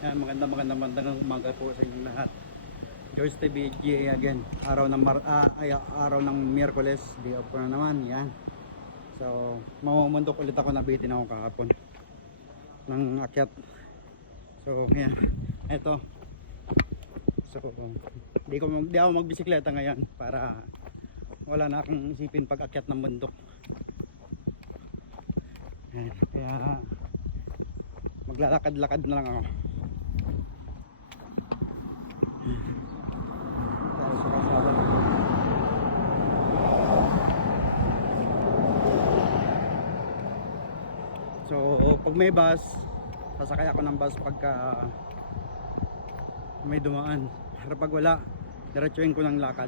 Yan, magandang umaga po sa inyong lahat. George TV GA again. Araw ng Miyerkules, day off ko na naman. Yan. So, mamumundok ulit ako, nabitin ako kahapon ng akyat. So, yan. Ito. So, di ako magbisikleta ngayon para wala na akong isipin pag akyat ng bundok. Yan. Kaya maglalakad-lakad na lang ako. So pag may bus, sasakay ako ng bus pagka may dumaan. Pero pag wala, diretsuhin ko ng lakad.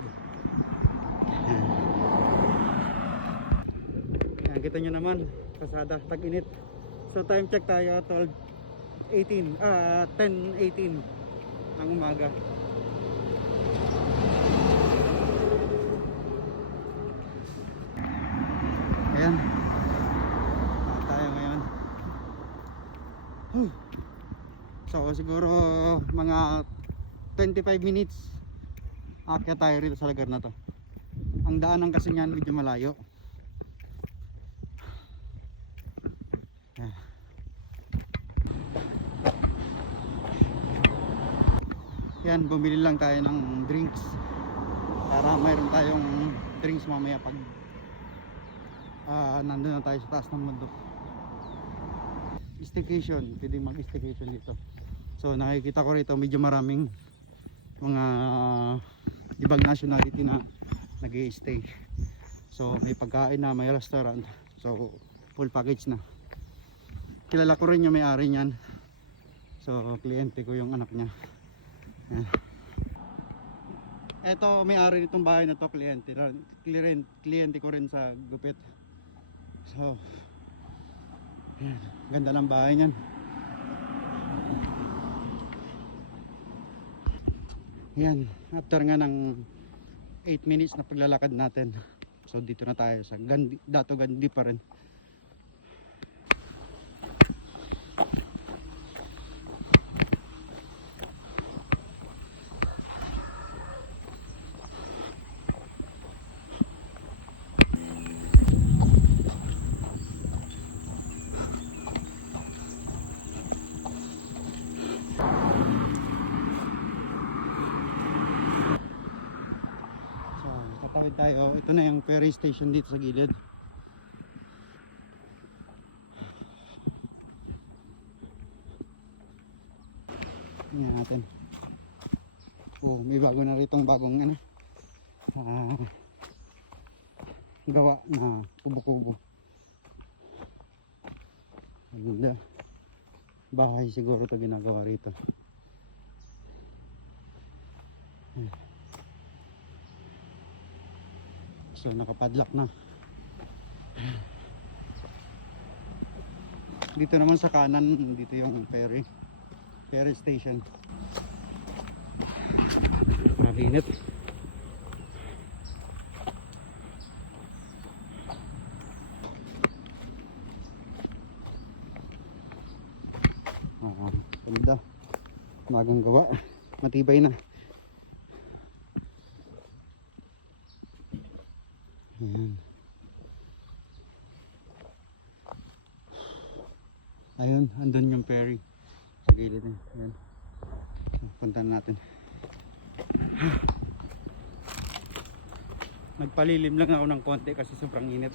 Yan, kita nyo naman, kasada, tag-init. So time check tayo, 10:18 ng umaga. Ayan, tayo ngayon. So siguro mga 25 minutes akyat tayo rito sa lugar na to. Ang daanan kasi niyan medyo malayo. Yan, bumili lang tayo ng drinks para mayroon tayong drinks mamaya pag nandun na tayo sa taas ng mundo. Staycation, pwede mag-staycation dito. So nakikita ko rito medyo maraming mga ibang nationality na nag-i-stay. So may pagkain na, may restaurant. So full package na. Kilala ko rin yung may-ari niyan. So kliyente ko yung anak niya. Ito may-ari nitong bahay na to, kliyente ko rin sa gupit. So yan, ganda ng bahay niyan. Yan, after nga ng 8 minutes na paglalakad natin, so dito na tayo sa Dato Gandhi pa rin. Tatawid tayo. Ito na yung ferry station dito sa gilid. Tingnan natin. Oh, may bago na ritong bagong gawa na kubo-kubo. Ganda. Bahay siguro to ginagawa rito. So nakapadlock na. Dito naman sa kanan, dito yung ferry station. Mahinit. Ganda. Magong gawa. Matibay na. Ayan. Ayun, andun yung ferry sa gilid na. Ayan. Puntahan natin. Nagpalilim lang ako ng konti kasi sobrang init.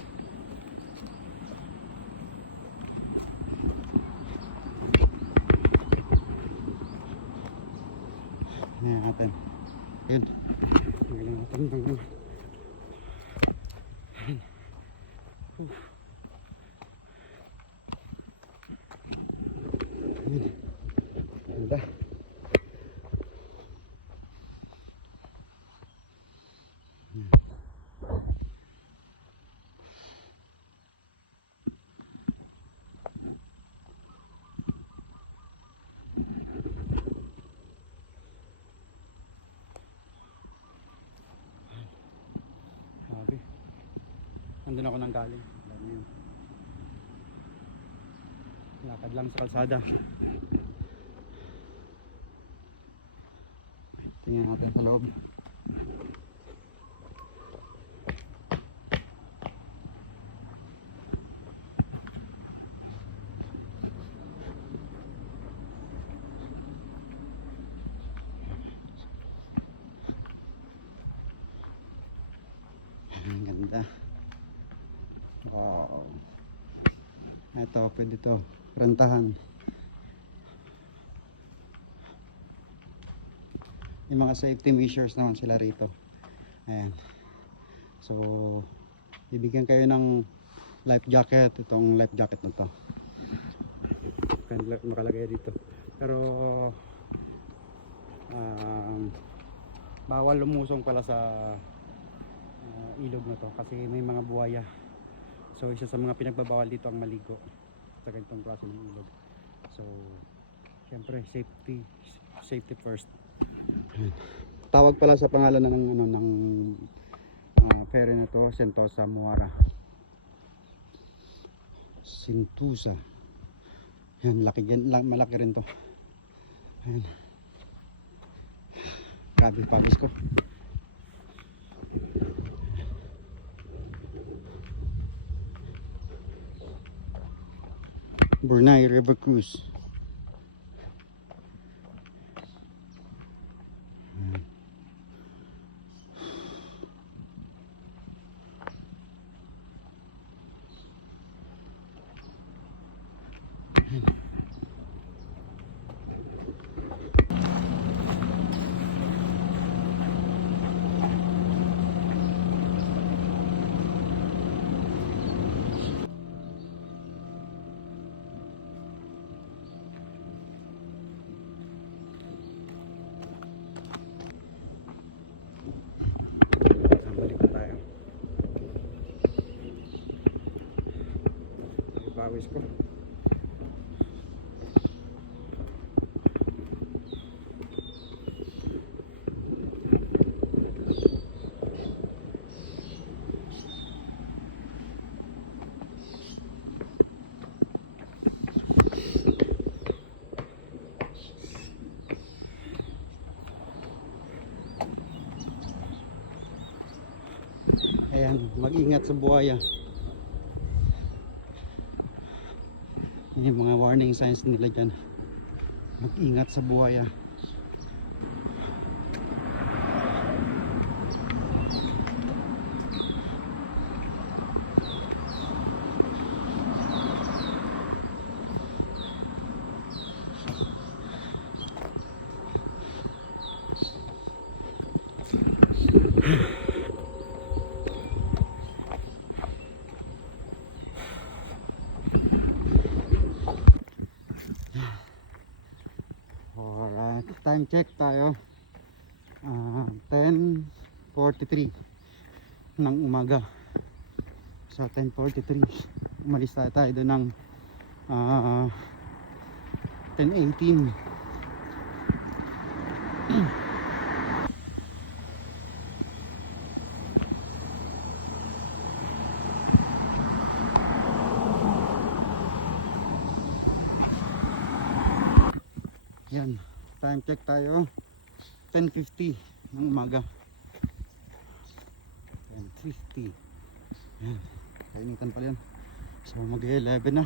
Ayan natin. Ayun. Ayan natin. Ganda. Sabi. Nandun ako nang galing. Lakad lang sa kalsada. Tingnan natin sa loob. Ang ganda. Wow. Ito, pwede to rentahan. Yung mga safety measures naman sila rito. Ayan. So, bibigyan kayo ng life jacket. Itong life jacket na to. Makalagay dito. Pero, bawal lumusong pala sa ilog na to kasi may mga buhaya. So isa sa mga pinagbabawal dito ang maligo sa ganitong klase ng ilog. So syempre safety first. Tawag pala sa pangalan ng ferry na to, Sentosa Muara. Sentosa. Yan, malaki rin to. Ayan. Grabe pawis ko. Brunei River Cruise. Pawis ko. Ayan, mag-ingat sa buhaya. Yung mga warning signs nila dyan. Mag-ingat sa buhaya. Alright, time check tayo. 10:43 ng umaga. Sa 10:43 umalis tayo doon ng 10:18. Yan, time check tayo 10:50 ng umaga. 10:50. Yan, kainitan pala yan. So mag-11 na.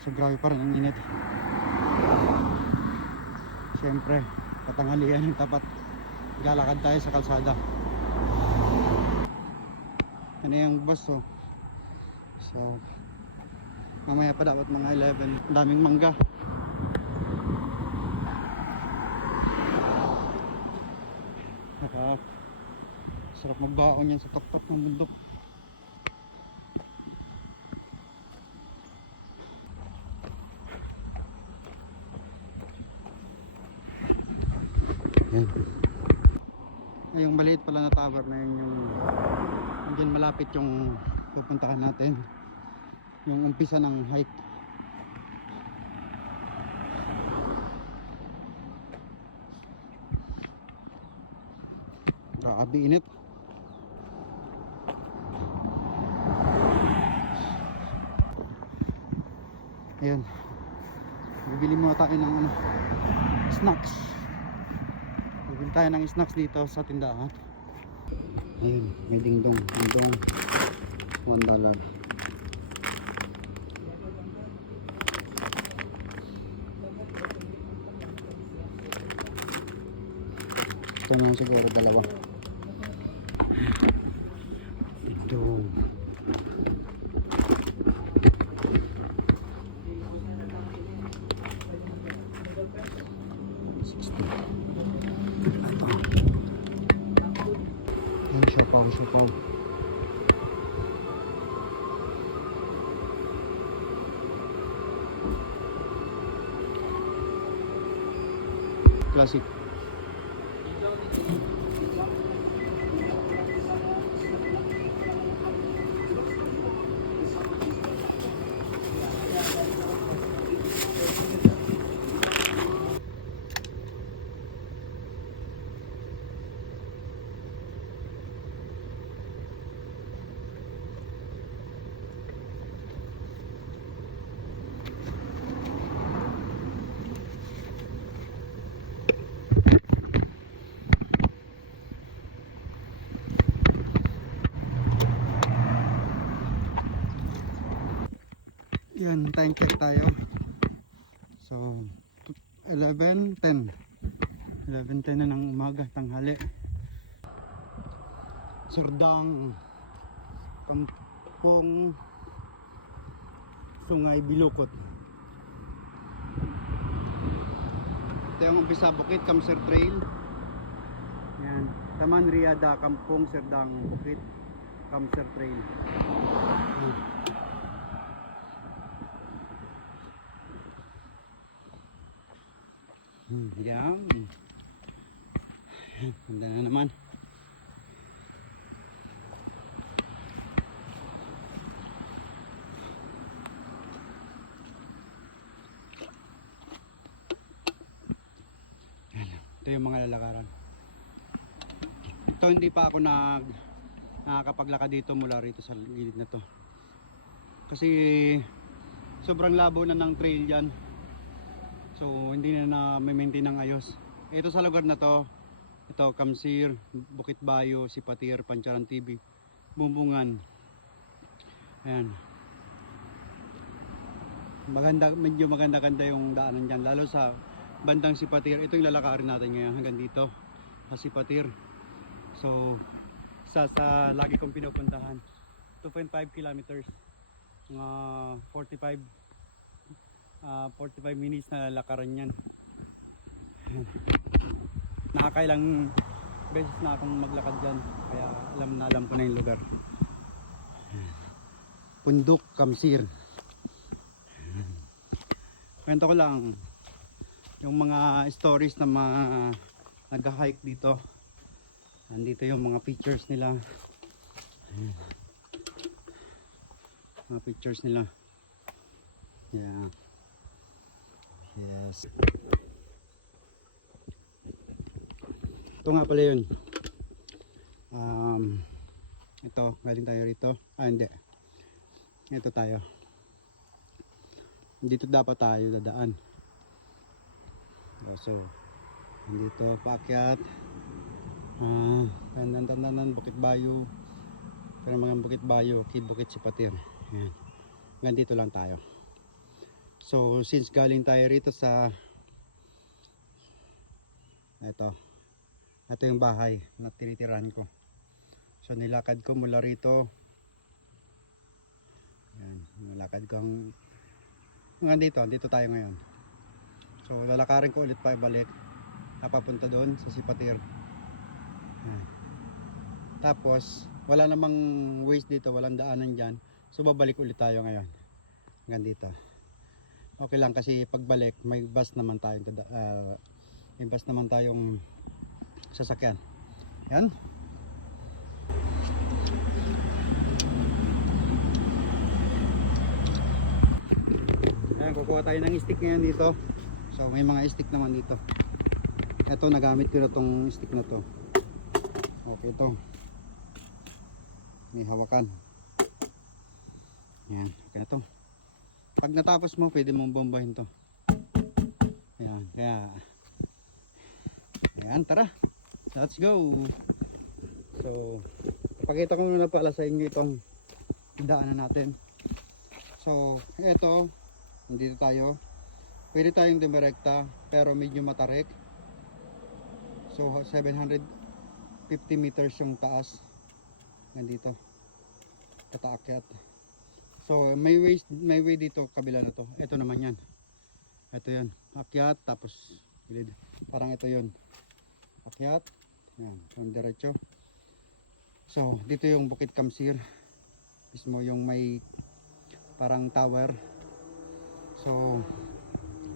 So grabe pa rin ang init. Siyempre katanghalian ng tapat, lalakad tayo sa kalsada. Ano yung bus, oh. So mamaya pa dapat mga 11. Daming mangga. Sarap magbaon yan sa tuktok ng bundok. Yan. Ay, yung maliit pala na tower na yun, yung dyan malapit yung pupuntahan natin, yung umpisa ng hike. Grabe init. Ayun, bibili muna tayo ng snacks. Bili tayo ng snacks dito sa tindahan. Ayun, may dingdong. Dingdong $1. Ito na siguro dalawa. Dingdong. Sipaw. Classic. Yan, time check tayo. So 11:10 na ng umaga, tanghali. Surdang Kampong Sungay Bilukot. Ito yung umpisa bukit, Kamser Trail. Yan, Taman Riada, Kampong Serdang Bukit, Kamser Trail. Yan. Ganda na naman. Ito yung mga lalakaran. Ito hindi pa ako nakakapaglakad dito mula rito sa gilid na to. Kasi sobrang labo na ng trail yan. So hindi na na-maintain ng ayos. Ito sa lugar na to, ito Kamsir, Bukit Bayo, Sipatir, Pancharan TV, Bumbungan. Ayan. Medyo maganda-ganda yung daanan dyan, lalo sa bandang Sipatir. Ito yung lalakarin natin ngayon hanggang dito sa Sipatir. So sa lagi kong pinupuntahan, 2.5 kilometers, mga 45 minutes na lalakaran yan. Nakakailang beses na akong maglakad dyan, kaya alam ko na yung lugar. Pundok Kamsir. Kwento ko lang yung mga stories na nag-hike dito. Andito yung mga pictures nila. Mga pictures nila. Yeah. Yes. Ito nga pala yun. Ito, galing tayo rito. Hindi. Ito tayo. Dito dapat tayo dadaan. So, dito paakyat. Tandan, Bukit Bayo. Pero mga Bukit Bayo, Bukit Sipatir. Ayan. Hanggang dito lang tayo. So since galing tayo rito sa ito yung bahay na tinitirahan ko. So nilakad ko mula rito. Yan, nilakad ko hanggang dito tayo ngayon. So lalakarin ko ulit pa ibalik. Napapunta doon sa Sipatir. Yan. Tapos wala namang ways dito, walang daanan dyan. So babalik ulit tayo ngayon hanggang dito. Okay lang kasi pagbalik may bus naman tayong sasakyan. Yan. Ayan, kukuha tayo ng stick ngayon dito. So may mga stick naman dito. Ito, nagamit ko na tong stick na to. Okay, ito may hawakan. Yan, okay na to. Pag natapos mo, pwede mong bombahin to. Ayan, kaya ayan, tara. Let's go. So, pakita ko muna pala sa inyo itong daanan natin. So, eto, nandito tayo. Pwede tayong dumirekta, pero medyo matarik. So, 750 meters yung taas. Nandito. Pataakyat. So, may way dito, kabila na to. Ito naman yan. Ito yan. Akyat, tapos, gilid. Parang ito yon. Akyat. Yan, yung diretso. So, dito yung Bukit Kamsir. Mismo yung may parang tower. So,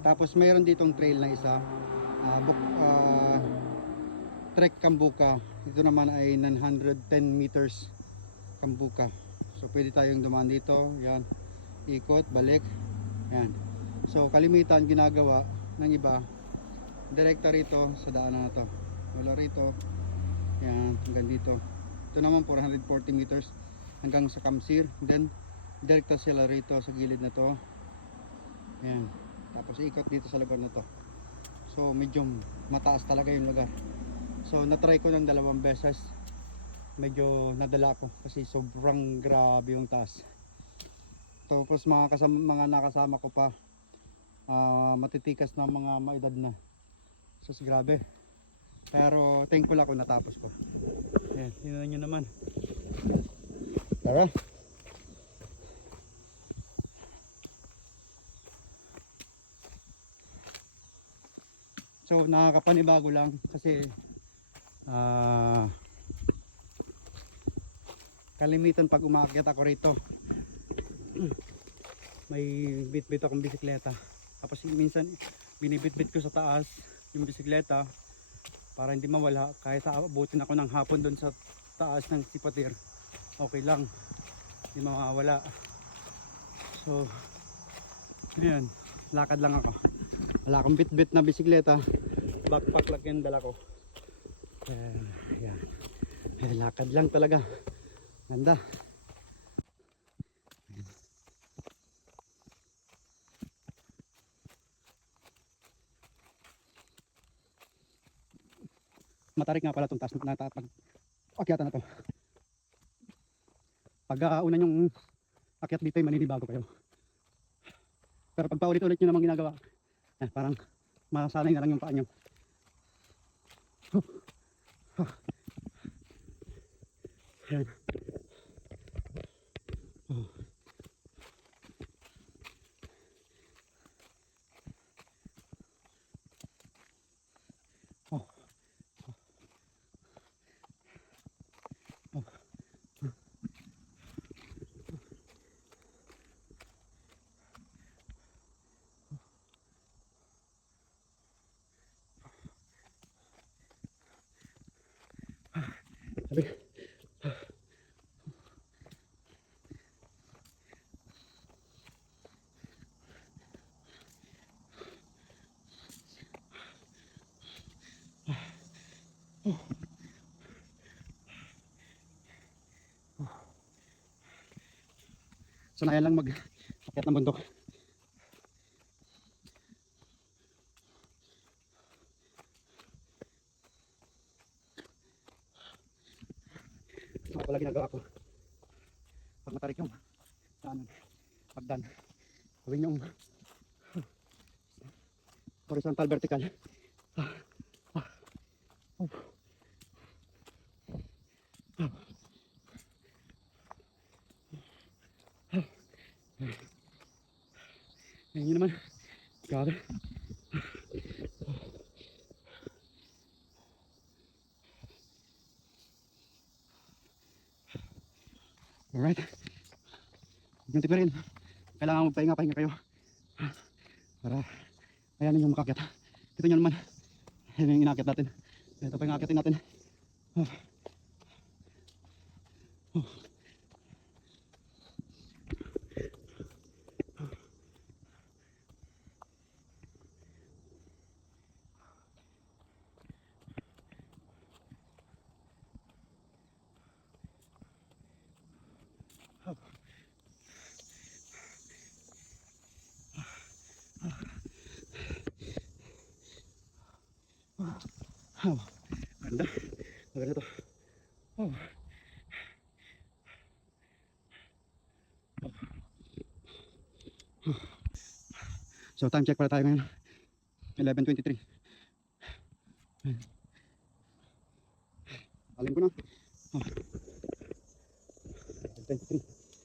tapos mayroon ditong trail na isa. Trek Kambuka. Ito naman ay 910 meters Kambuka. So, pwede tayong dumaan dito. Yan. Ikot, balik. Yan. So, kalimitan ginagawa ng iba. Direkta rito sa daanan na to. Wala rito. Yan, hanggang dito. Ito naman 440 meters hanggang sa Kamsir. Then direkta sila rito sa gilid na to. Yan. Tapos ikot dito sa lugar na to. So medyo mataas talaga yung lugar. So na-try ko ng 2 beses. Medyo nadala ko kasi sobrang grabe yung taas. Tapos mga nakasama ko pa matitikas na mga maedad na. So grabe. Pero thankful ako natapos ko. Ayan, tingnan nyo naman. Tara. So nakakapanibago lang kasi kalimitan pag umaakyat ako rito may bit-bit akong bisikleta. Tapos minsan binibit-bit ko sa taas yung bisikleta para hindi mawala. Kahit abutin ako ng hapon doon sa taas ng Sipatir, okay lang, hindi mawawala. So ayan, lakad lang ako. Wala akong bit-bit na bisikleta, backpack lang yung dala ko. Ayan, lakad lang talaga, ganda. Matarik nga pala itong taas na pag akyatan na to. Pag una yung akyat dito ay maninibago kayo. Pero pag paulit-ulit nyo namang ginagawa, parang masanay na lang yung paa nyo. Ayan. Sabi. Sanayan lang mag-akyat ng bundok. Ito pala ginagawa ko. Pag matarik yung pagdan, gawin yung horizontal vertical. Ayan yun naman. Grabe. Alright. Huwag nyo tipirin. Kailangan magpahinga-pahinga kayo. Para ayan yung makakyat. Ito nyo naman. Ayan yung inakyat natin. Ito pa yung akyatin natin. Ganda. Maganda to. Oh. So time check pala tayo ngayon. 11:23. Alam ko na. Oh. 11:23.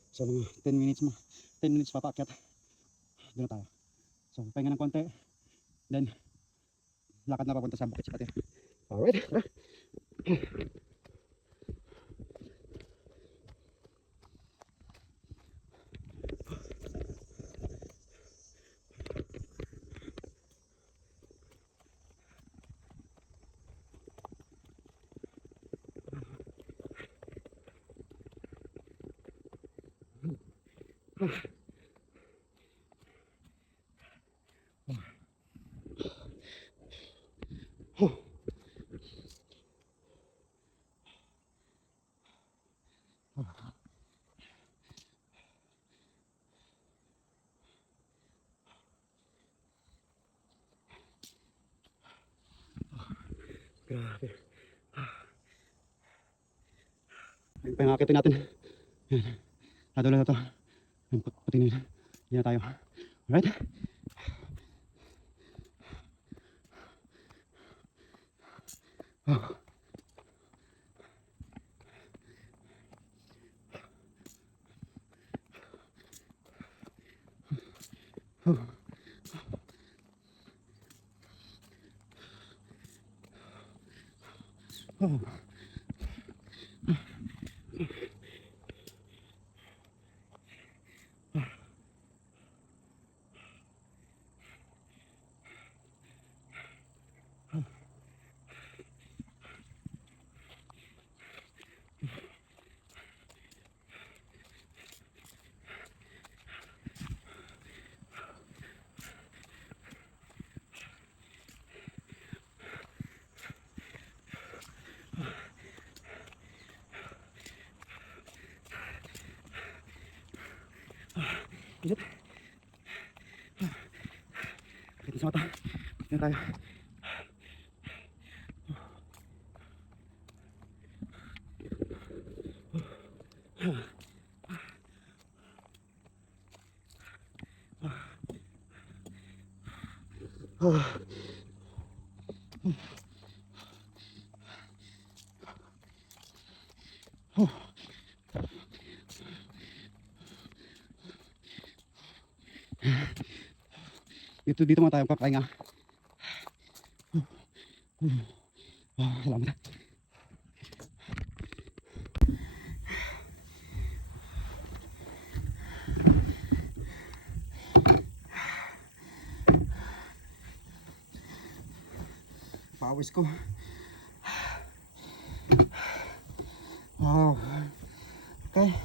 So mga 10 minutes mo. 10 minutes pa paakyat. Doon na tayo. So pahinga ng konti. Then lakad na papunta sa Bukit Sipatir. Alright. Grabe. Yung pangakitin natin. Yan. Nadulo na to. Yung puti na yun. Hindi na tayo. Alright. Oh. Oh. Oh. Init. Sakit sa mata. Hindi na tayo. Dito muna tayo papahinga. Salamat. Pawis ko. Wow. Okay.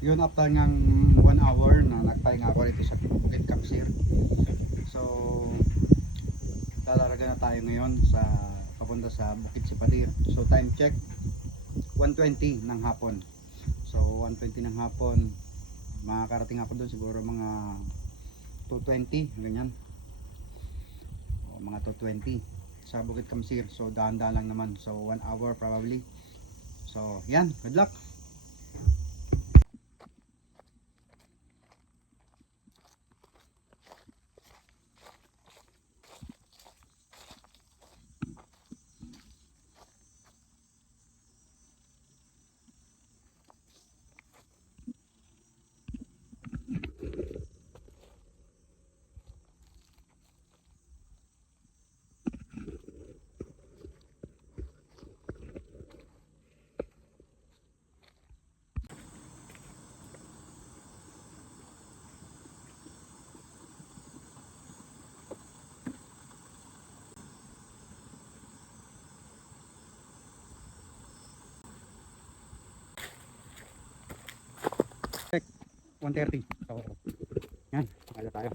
Yun, after ng 1 hour na nagpahinga ako dito sa Bukit Kapsir. So lalaraga na tayo ngayon sa papunta sa Bukit Sipatir. So time check 1:20 ng hapon. So 1:20 ng hapon, makakarating ako doon siguro mga 2:20 ganyan. O mga 2:20 sa Bukit Kapsir. So dahan-dahan lang naman. So 1 hour probably. So yan, good luck. Check 1:30. So Yan, makala tayo.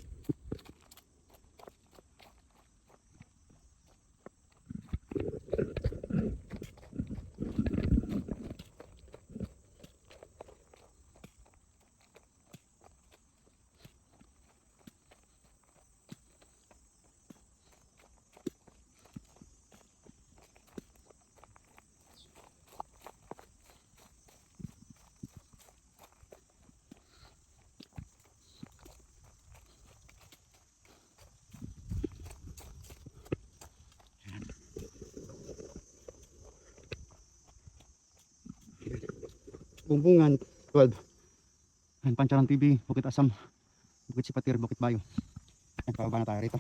Bumbungan 12. Yan, Pancharan TV, Bukit Asam, Bukit Sipatir, Bukit Bayo. Yan, pababa na tayo rito.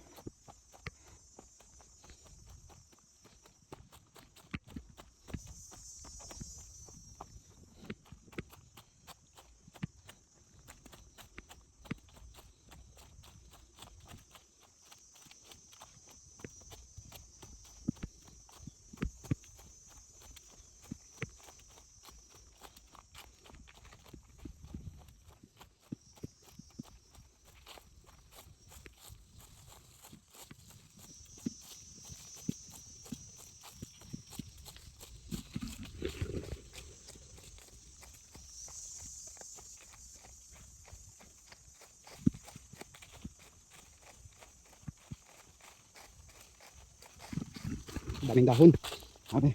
Daming dahon. Okay.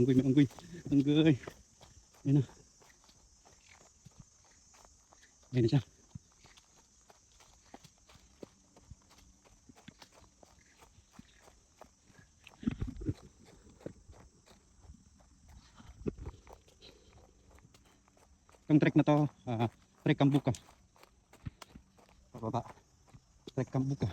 Unggoy, may unggoy. Unggoy. Ayun na. Ayun na siya. Itong trek na to, trek Kambuka. Pababa. Trek Kambuka.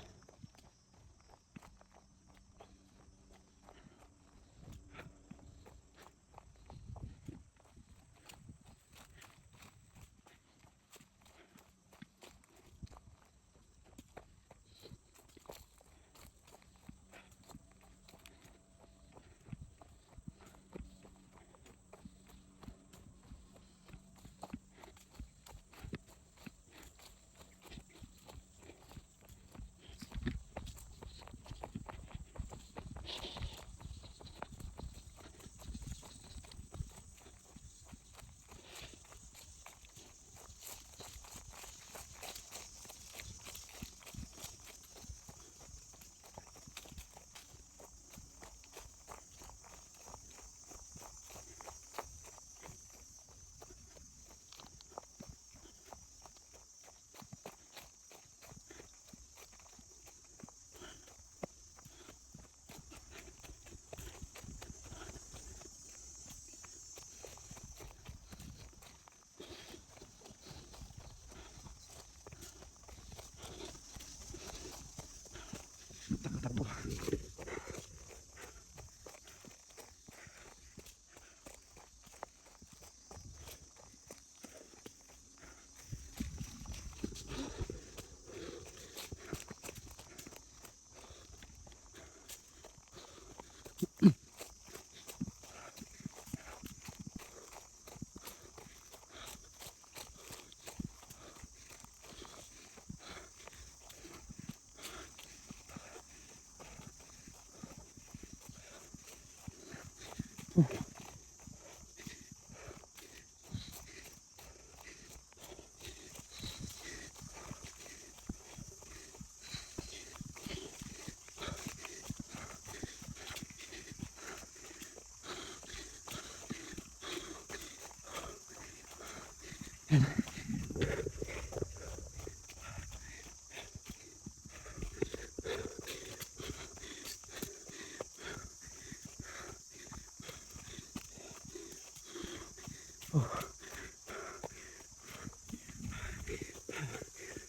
Takbo.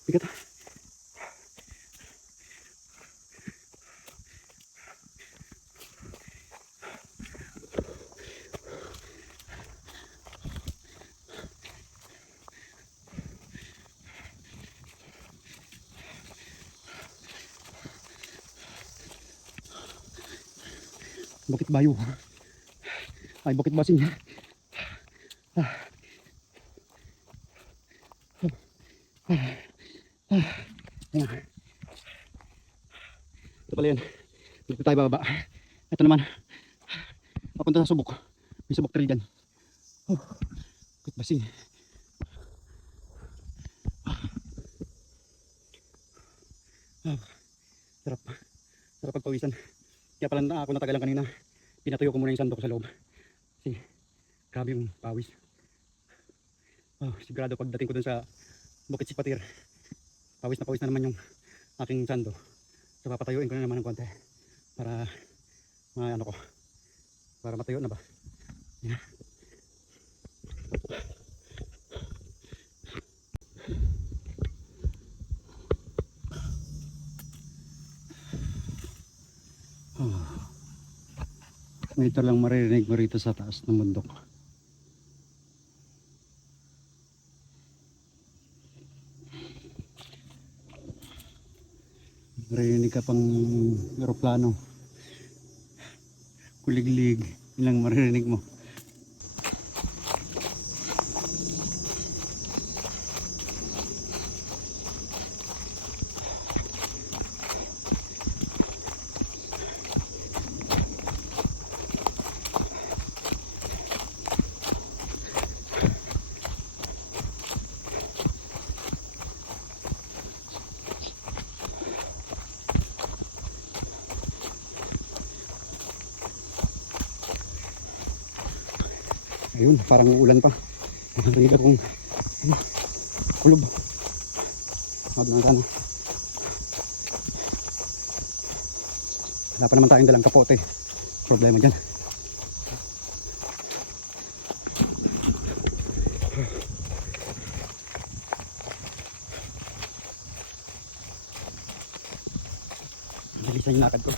Bigat. Bukit Bayo. Ay, Bukit Basing. Ayan. Ito pala yun. Dito tayo bababa. Ito naman. Papunta sa Subok. May Subok trail dyan. Bukit Basing. Sarap. Sarap pagpawisan. Kaya pala ako natagalan kanina. Pinatuyo ko muna yung sandok sa loob. Kasi grabe yung pawis. Sigurado pagdating ko dun sa Bukit Sipatir, pawis na naman yung aking sando. So papatayuin ko na naman ng konti para ano ko, para matayo na ba. Yan. Ito lang maririnig mo rito sa taas ng bundok. Maririnig ka pang aeroplano. Kuliglig. Ilang maririnig mo. Ayun, parang uulan pa. Narinig akong kulob. Wag na sana. Wala pa naman tayong dalang kapote. Problema dyan. Bilisan yung lakad ko.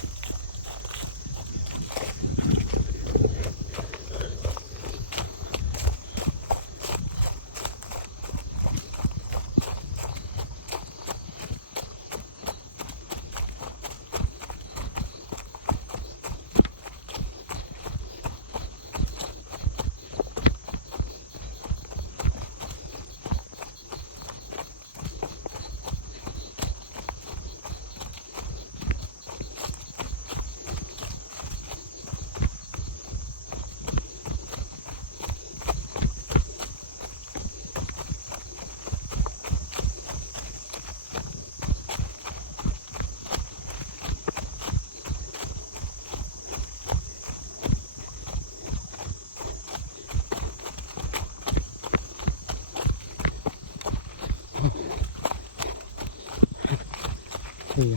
Yeah.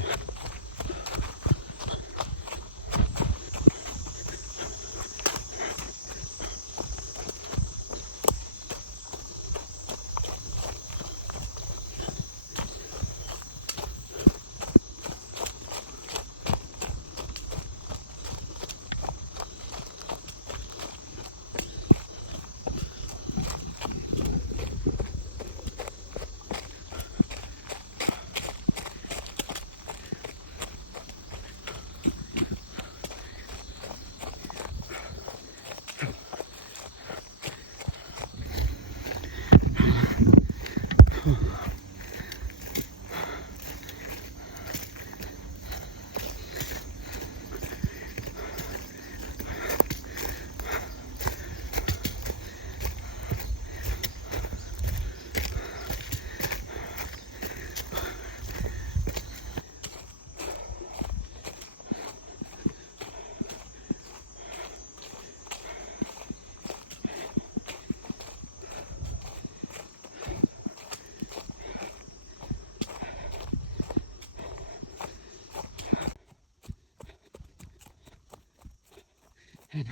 Ano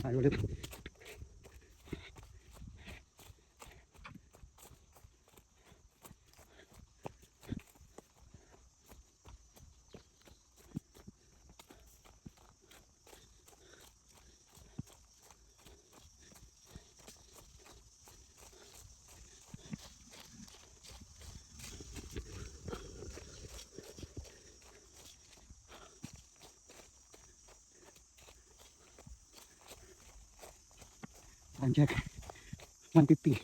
tayo ulit? Time check. 1:50.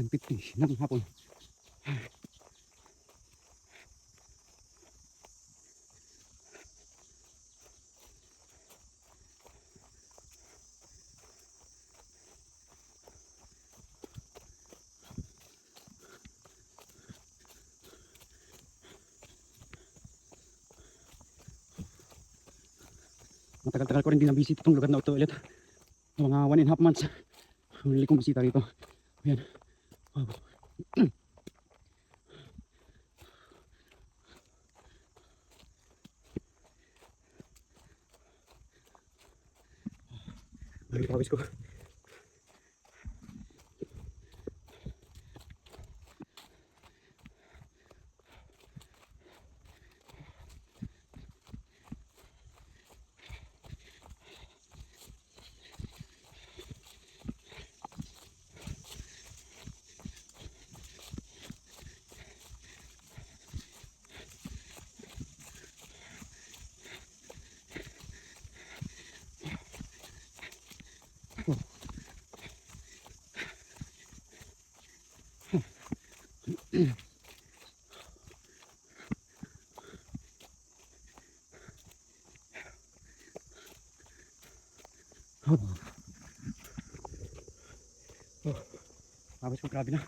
1:50 ng hapon. Matagal-tagal ko rin din na-visit itong lugar na ito ulit. Mga 1.5 months. Huli kong bisita rito. Ayan. Wow. Ang pawis ko. Oh. Oh. Pawis ko, grabe na.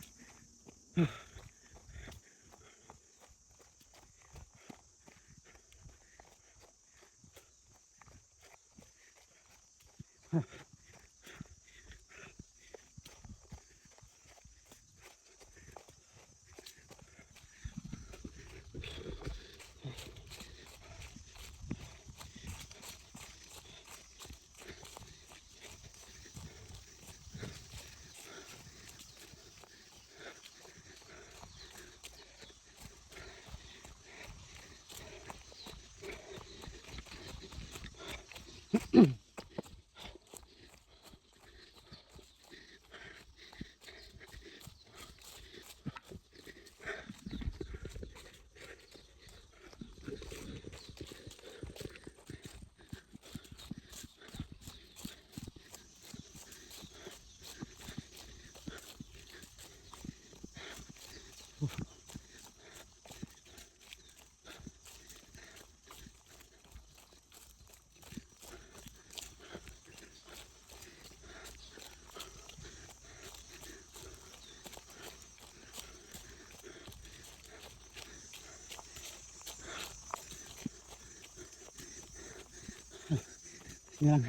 Yan.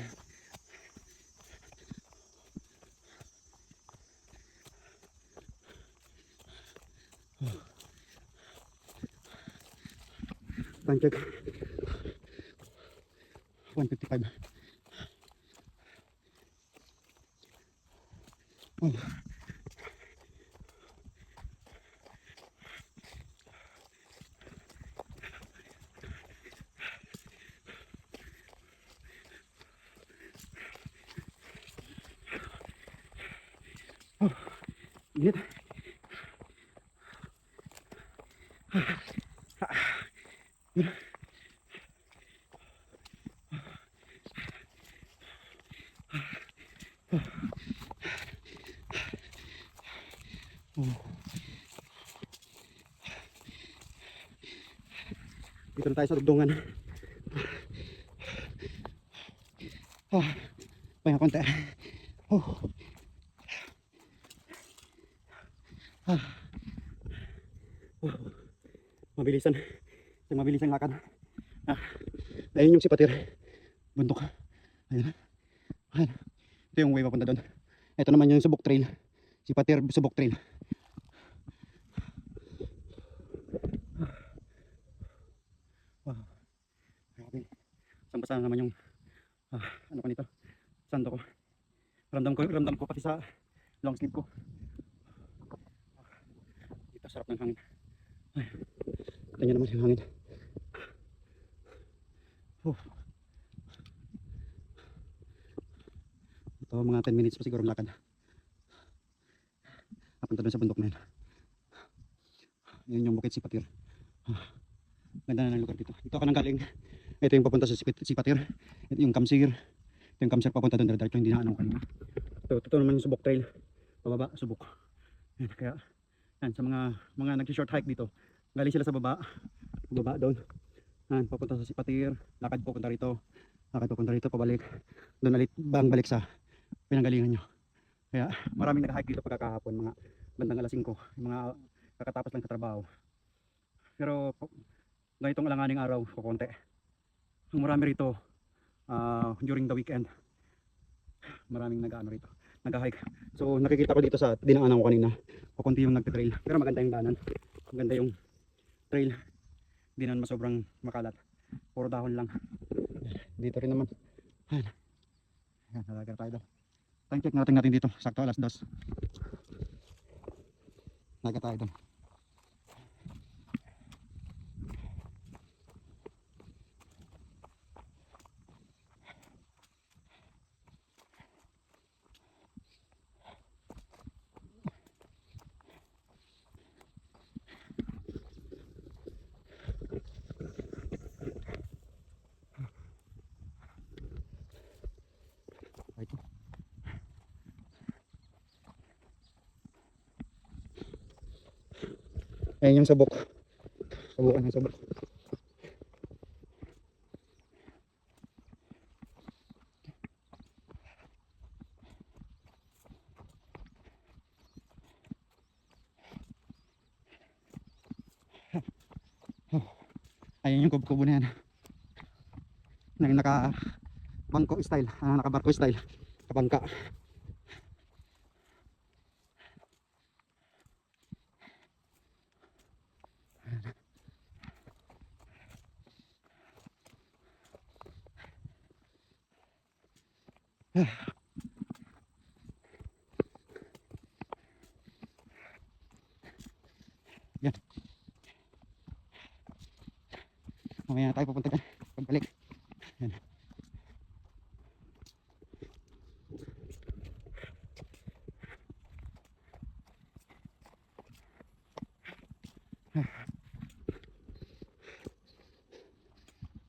Time check. 1:55. Oh. Oh. Init. Oh. Dito na tayo sa dugtungan. Oh. Pahinga konti. Oh. Ah. Oh. Mabilisan. Yung mabilisan lakad. Ah. Ayun yung sipatir. Bundok. Ayun. Ayun. Ito yung way papunta doon. Ito naman yung subok trail. Sipatir subok trail. Basang-basa na naman yung ano ko nito, sando ko. Ramdam ko pati sa long sleeve ko. Dito sarap ng hangin. Ay, tingnan naman yung hangin. Ito mga 10 minutes pa siguro lakad. Papunta doon sa bundok na yun. Yun yung Bukit Sipatir. Ganda na ng lugar dito. Dito ako nang galing. Ito yung papunta sa Sipatir. Ito yung Kamsir. Ito yung Kamsir papunta doon. Diretso hindi na anong kanina. Ito naman yung Subok Trail. Pababa, Subok. Yan, kaya yan, sa mga nag-short hike dito. Galing sila sa baba. Baba doon. Yan, papunta sa Sipatir. Lakad papunta rito. Lakad papunta rito, pabalik. Doon ulit balik sa pinanggalingan nyo. Kaya maraming nag-hike dito pagkakahapon. Mga bandang alas 5. Yung mga kakatapos lang sa trabaho. Pero ganitong alanganing araw, kukunti. Ang marami rito during the weekend. Maraming nag-ano rito, nag-hike. So nakikita ko dito sa dinaanan ko kanina, kukunti yung nagte-trail. Pero maganda yung daanan. Maganda yung trail. Hindi naman masobrang makalat. Puro dahon lang. Dito rin naman. Ayan. Ayan, nalagay tayo daw. Time check natin dito. Sakto alas 2. Nalagay tayo doon. Ito. Ayan yung sabok. Sabukan ng sabok. Ayan yung kubo na yan. Naka bangko style, naka-barko style. Kabangka. Yan. Mamaya tayo pupunta dyan. Pagbalik. Yan.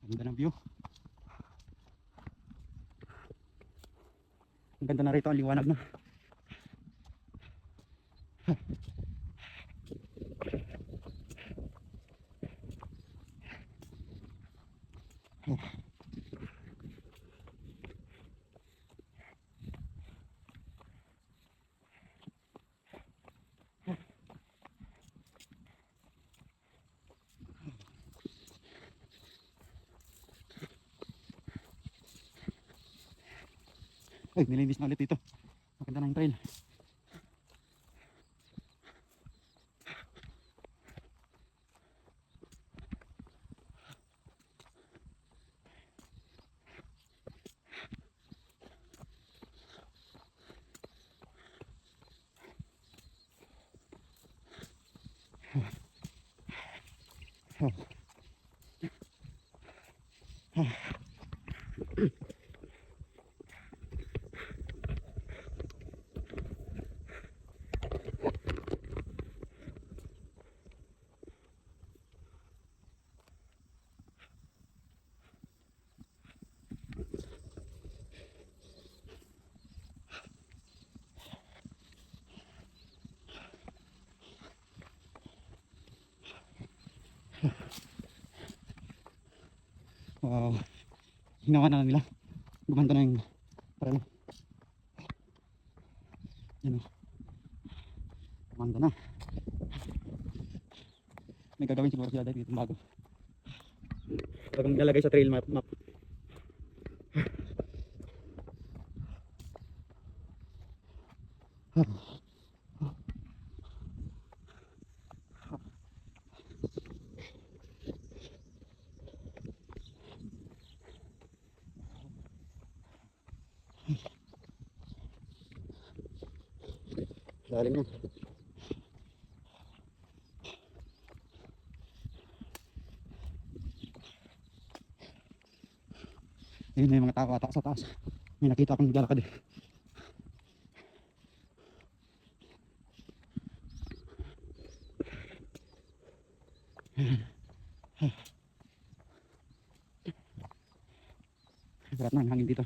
Ganda ng view. Ang ganda na rito, ang liwanag na. Ay, nilinis na ulit dito. Maganda na yung trail. Wow. Hinawa na nila. Gumanda na yung parang yan o. Gumanda na. May gagawin siguro sila dito bago. Bagong nilalagay sa trail map. Lalim yun. Ayun na yung mga tao ata sa taas. May nakita akong naglalakad eh. Berat na ang hangin dito.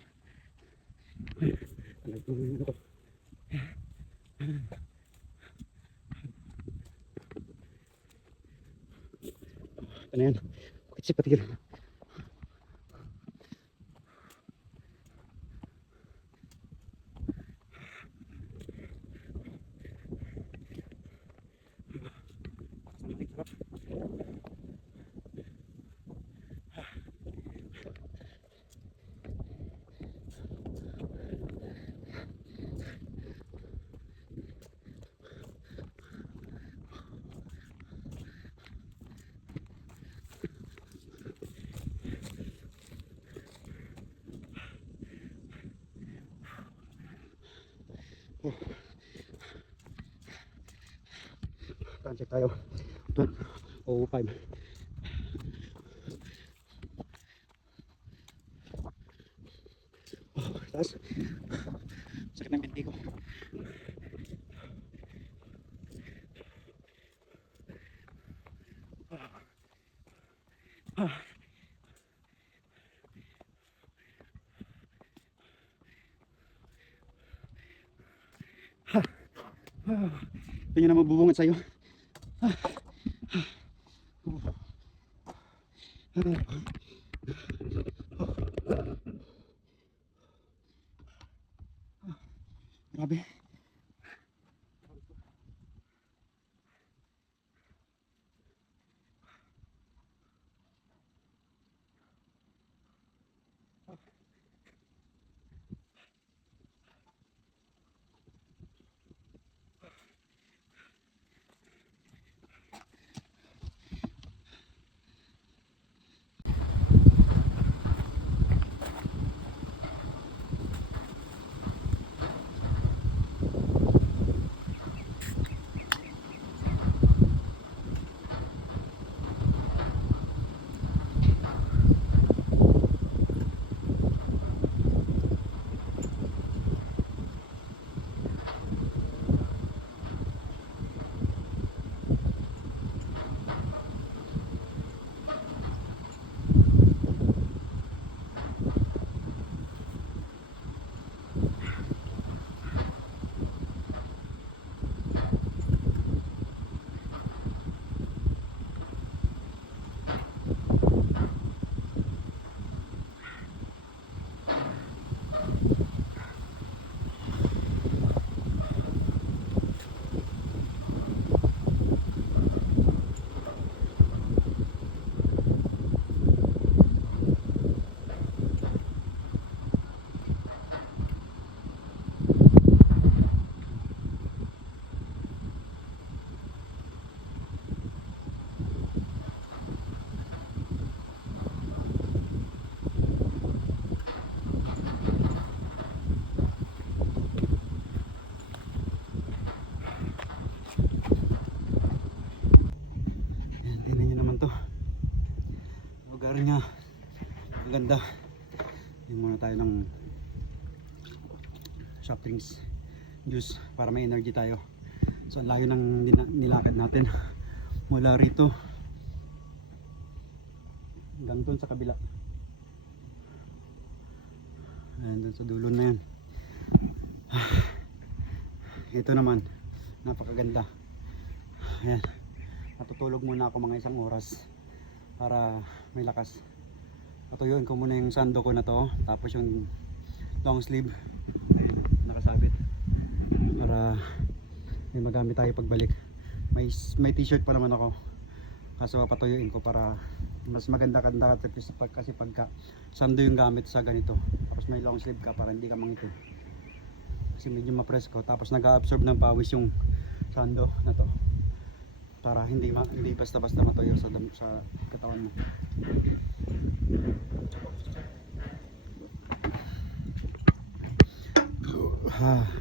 Ito na yan. Bakit si patigil? Time check tayo. 12:05. Taas. Sakit ng binti ko. Ito yun na magbubungat sa'yo. Grabe. Lugar niya maganda. Yung muna tayo ng soft drinks, juice para may energy tayo. So ang layo ng nilakad natin mula rito hanggang dun sa kabila. Ayan, dun sa dulo na yan. Ito naman napakaganda. Ayan, natutulog muna ako mga isang oras para may lakas. Patuyuin ko muna yung sando ko na to, tapos yung long sleeve nakasabit para may magamit tayo pagbalik. May t-shirt pa naman ako, kaso patuyuin ko para mas maganda-ganda kasi pagka sando yung gamit sa ganito, tapos may long sleeve ka para hindi ka mangipid kasi medyo ma-presko, tapos nag-absorb ng pawis yung sando na to para hindi basta-basta matuyo sa katawan mo.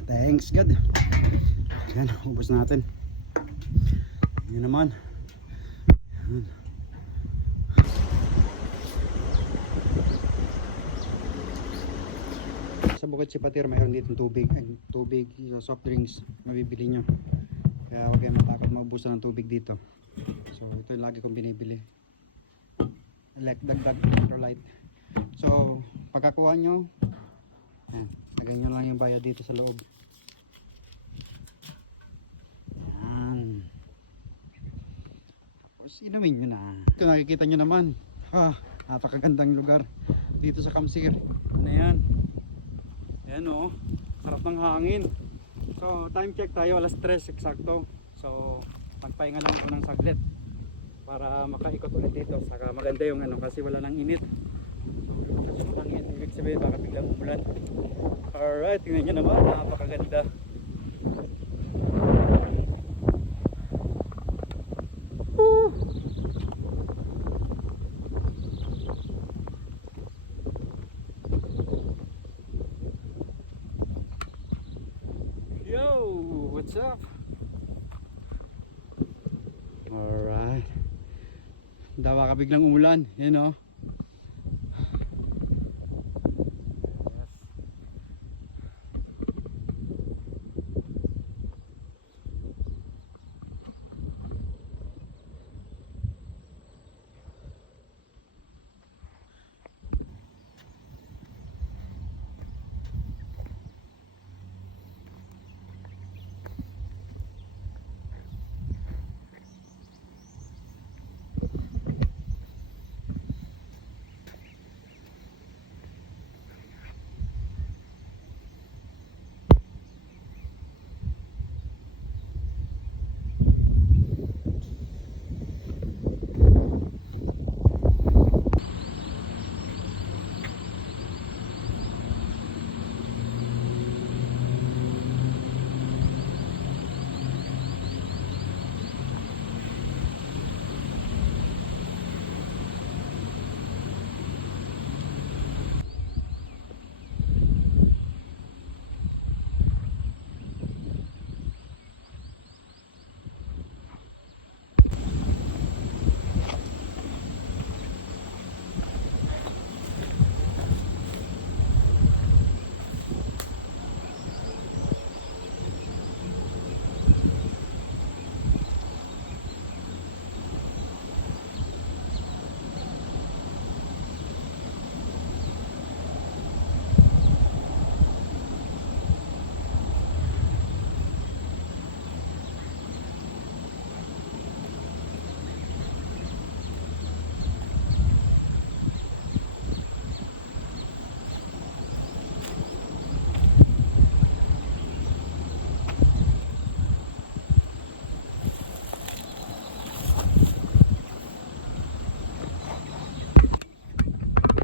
Thanks God. Yan, ubos natin. Yan naman. Yan. Sa Bukid Sipatir mayroon dito tubig, tubig, soft drinks mabibili nyo. Kaya huwag kayong matakot maubusan ng tubig dito. So ito yung lagi kong binibili. Dagdag electrolyte. So pagkakuha nyo, lagay nyo lang yung bayad dito sa loob. Yan. Tapos inumin nyo na. Ito nakikita nyo naman. Napakagandang lugar dito sa Kamsir. Ano yan? Ayan o, sarap ng hangin. So time check tayo, alas 3 eksakto. So magpahinga lang ako ng saglit para makaikot ulit dito. Saka maganda yung ano kasi wala nang init. Kasi walang init, ibig sabihin baka biglang umulan. Alright, tingnan nyo naman, napakaganda. Yo, what's up? Alright. Dawa ka biglang umulan, yan o.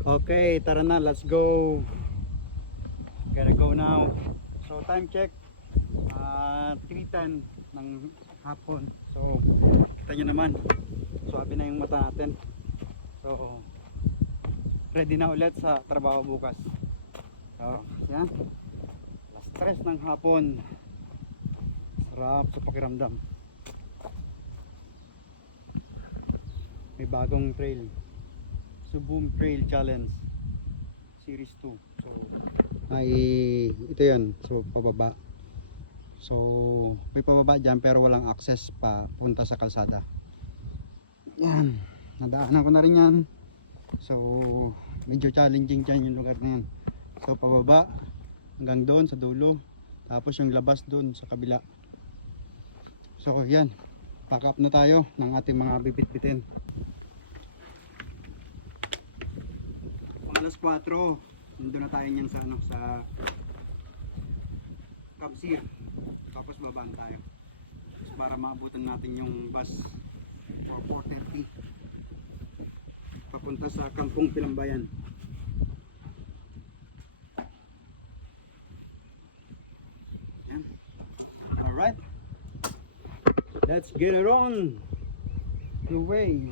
Okay, tara na, let's go. Gotta go now. So time check 3:10 ng hapon. So kita nyo naman, swabe na yung mata natin. So ready na ulit sa trabaho bukas. So yan, alas 3 ng hapon. Sarap sa pakiramdam. May bagong trail, Subum Trail Challenge Series 2. So ito yan, so pababa. So may pababa dyan pero walang access pa punta sa kalsada. Yan, nadaanan ko na rin yan. So medyo challenging dyan yung lugar na yan. So pababa hanggang doon sa dulo, tapos yung labas doon sa kabila. So yan, pack up na tayo ng ating mga bibit-bitin. Alas 4, nandun na tayo niyan sa sa Kamsir. Tapos babaan tayo para maabutan natin yung bus for 4:30 papunta sa Kampong Pilambayan. Yan. Alright, let's get it on the way.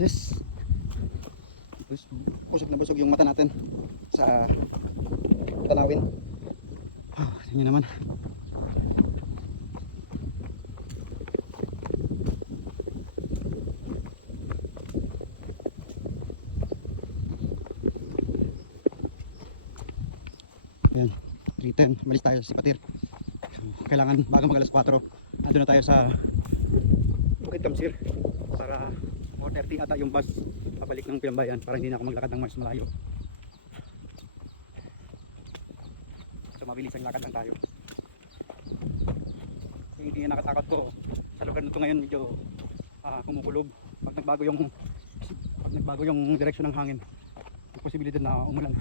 Yes. Busog na busog yung mata natin sa tanawin. Tingnan naman. Ayan, 3:10, malis tayo sa Sipatir. Kailangan bago mag alas 4, ando na tayo sa Bukit Kamsir para 4:30 ata yung bus pabalik ng Pilambayan para hindi na ako maglakad ng mas malayo. So mabilis ang lakad lang tayo. Hindi nakatakot ko sa lugar na ito ngayon, medyo kumukulob. Pag nagbago yung direksyon ng hangin, may posibilidad na umulan.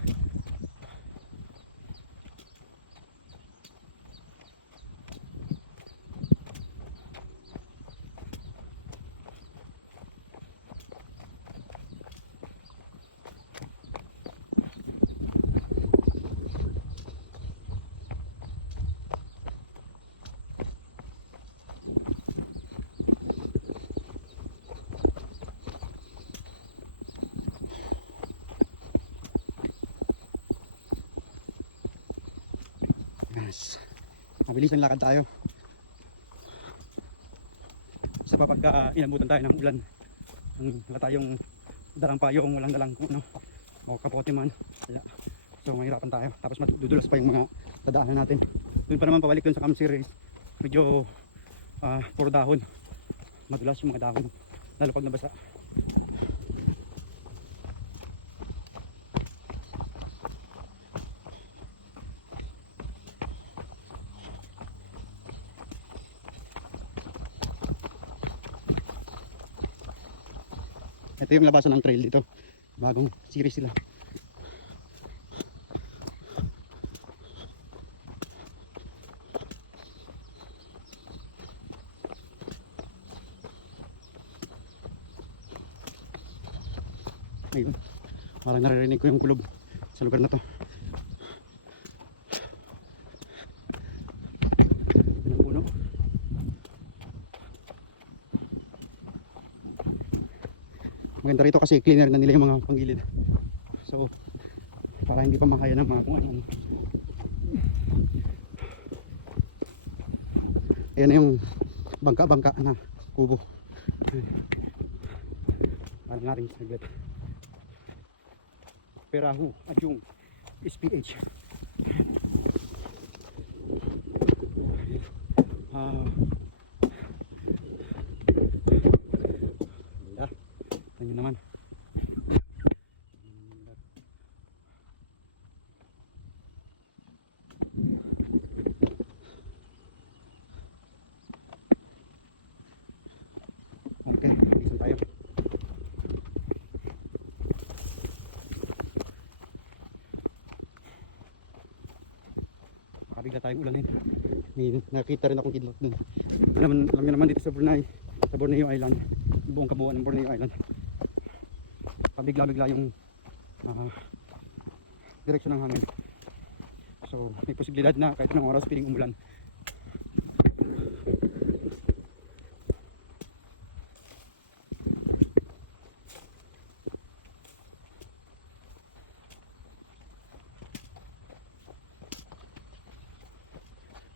Yes. Mabilis ang lakad tayo. Sa pagka inabutan tayo ng ulan, wala tayong dalang payong, walang dalang ano, o kapote man. Wala. So mahirapan tayo. Tapos madudulas pa yung mga dadaanan natin. Doon pa naman pabalik dun sa Kamsir, medyo puro dahon. Madulas yung mga dahon, lalo pag nabasa. Ito yung labasan ng trail dito. Bagong series sila. Ayun. Parang naririnig ko yung kulob sa lugar na to. Yun ang puno. Maganda rito kasi cleaner na nila yung mga panggilid. So para hindi pa makaya ng mga kung ano. Ayan na yung bangka-bangka na kubo. Parang naring saglit. Perahu, Adyung, SPH. Tingnan naman. Okay, bilisan tayo. Makabigla tayong ulanin. May nakita rin akong kidlat dun. Alam nyo naman dito sa Borneo Island, buong kabuuan ng Borneo Island, pabigla-bigla yung direksyon ng hangin. So may posibilidad na kahit ng oras piling umulan.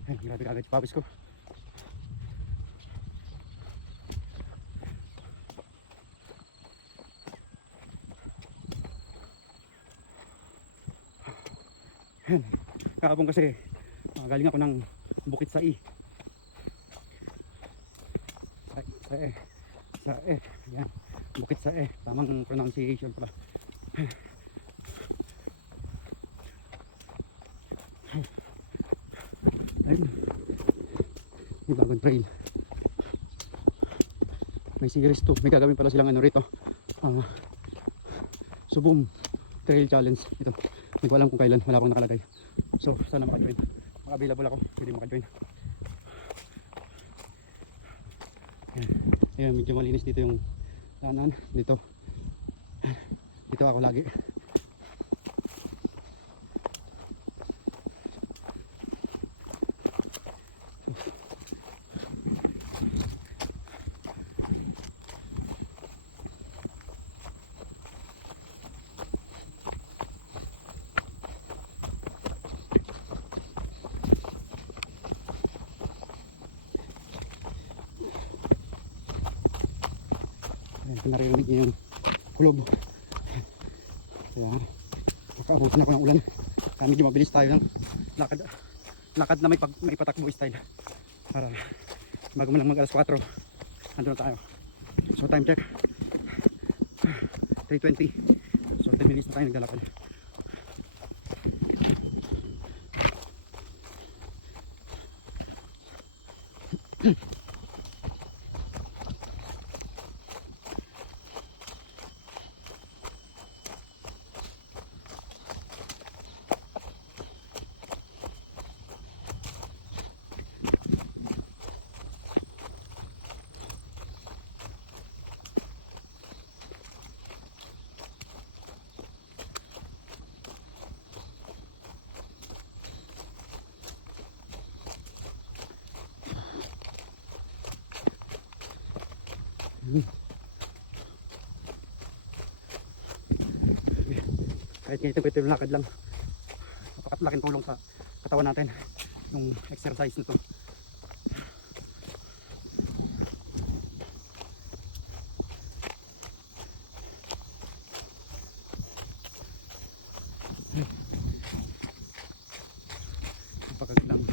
Ay, grabe kagad yung pawis ko. Kahapon kasi galing ako ng Bukit Sai. Sai. Yan. Bukit Sai. Tamang pronunciation pala. Ayun. May bagong trail. May series 2. May gagawin pala silang ano rito. Subong Trail Challenge ito. Hindi ko alam kung kailan, wala akong nakalagay. So sana maka-join. Available ako, pwede maka-join. Ayan, medyo malinis dito yung daanan. Dito ako lagi. Ayan, naririnig niyo yung kulob. Kaya nakaabutan ako ng ulan. Kaya medyo mabilis tayo ng lakad na may patakbo style para bago mo lang mag alas 4 andun na tayo. So time check 3:20. So 10 minutes na tayo naglalakad. Kahit ngayon ito yung lakad lang, napakalaking tulong sa katawan natin yung exercise na to. Napakagandang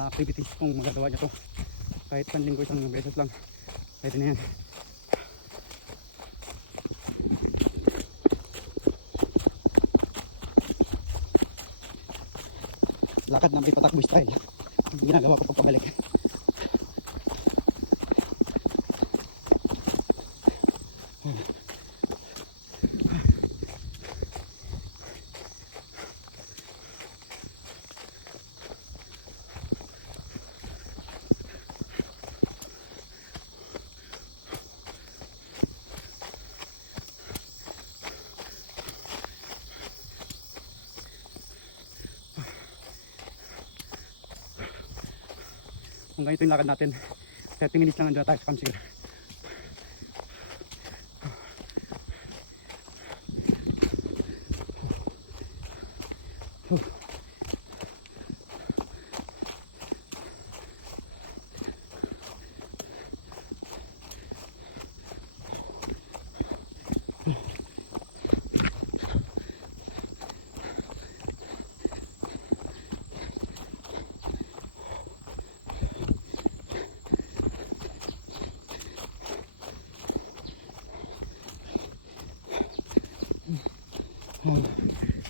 activities kung magagawa niya to kahit panlinggo isang beses lang, pwede na yan. Lakad ng patakbo style ginagawa ko pagpabalik. Kung ganito yung lakad natin, 30 minutes lang nandun tayo sa Kamsir. Oh,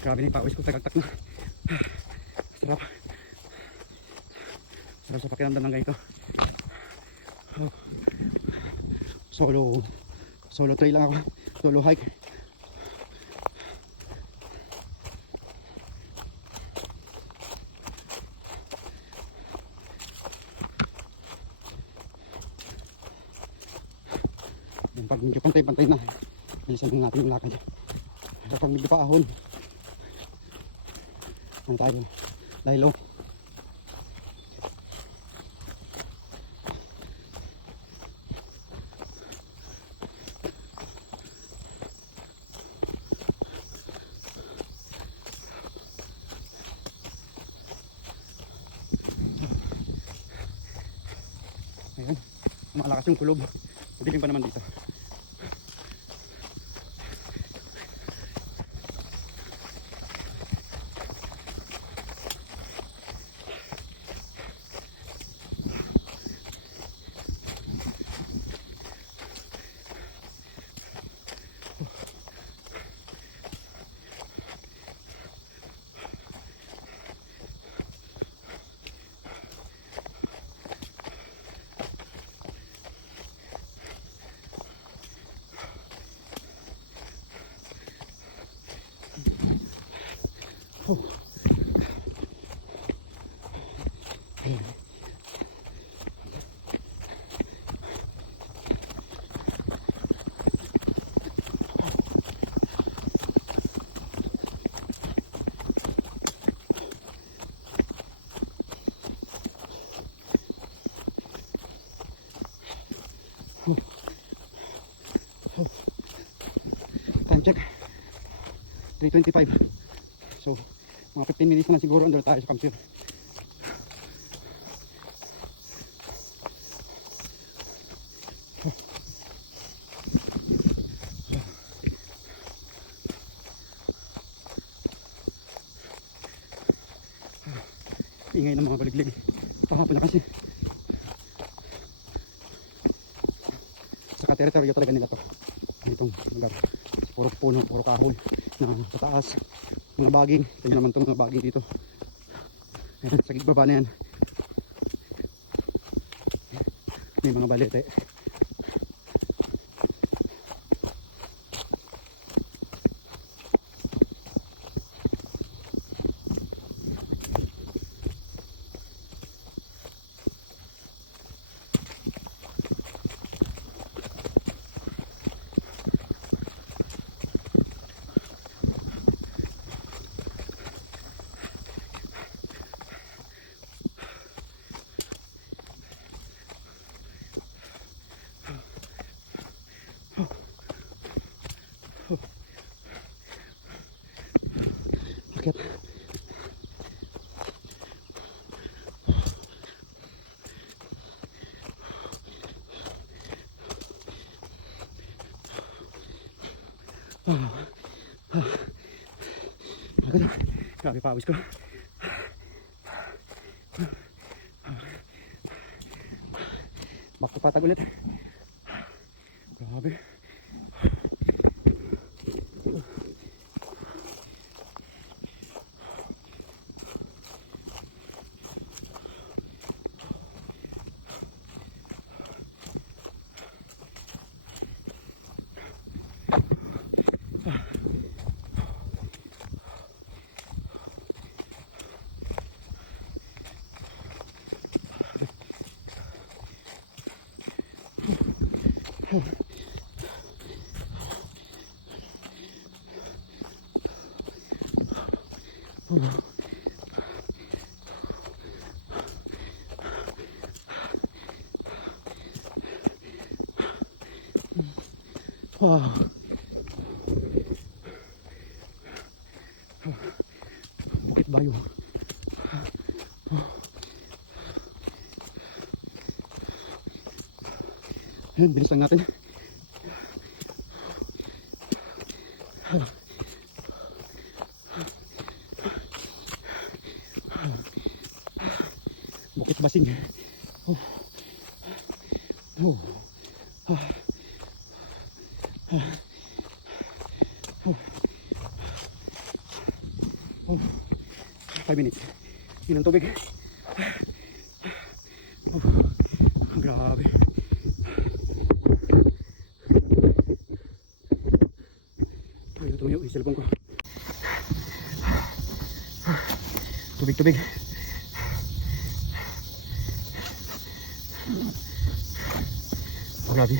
grabe na yung pawis ko, tagagtak na. Sarap. Sarap sa pakiramdam ng ganito. Oh. Solo trail lang ako. Solo hike. Pag medyo pantay-pantay na, bilisan lang natin yung lakad. Kapag medyo paahon, ano tayo, laylo. Ayan, malakas yung kulob. Madilim pa naman dito. Time check 3:25. So mga 15 minutes na siguro andun tayo sa Kamsir. ingay ng mga baliglig. Kahapon na kasi. Saka teritoryo talaga nila to. Itong lugar. Puro puno, puro kahoy na pataas. Mga baging. Ito naman itong mga baging dito. Ayan, sa baba na yan. May mga balete. Akit. Agad. Grabe pawis ko. Back to patag ulit. Grabe. Wow. Bukit Bayo. Ayan, bilis lang natin. Bukit Basing. Oh. Oh. Ah. Ah. Oh. Oh. 5 minutes. Yun ang tubig. Oh. Grabe. Ay, tuyo yung cellphone ko. Tubig-tubig. Oh, grabe.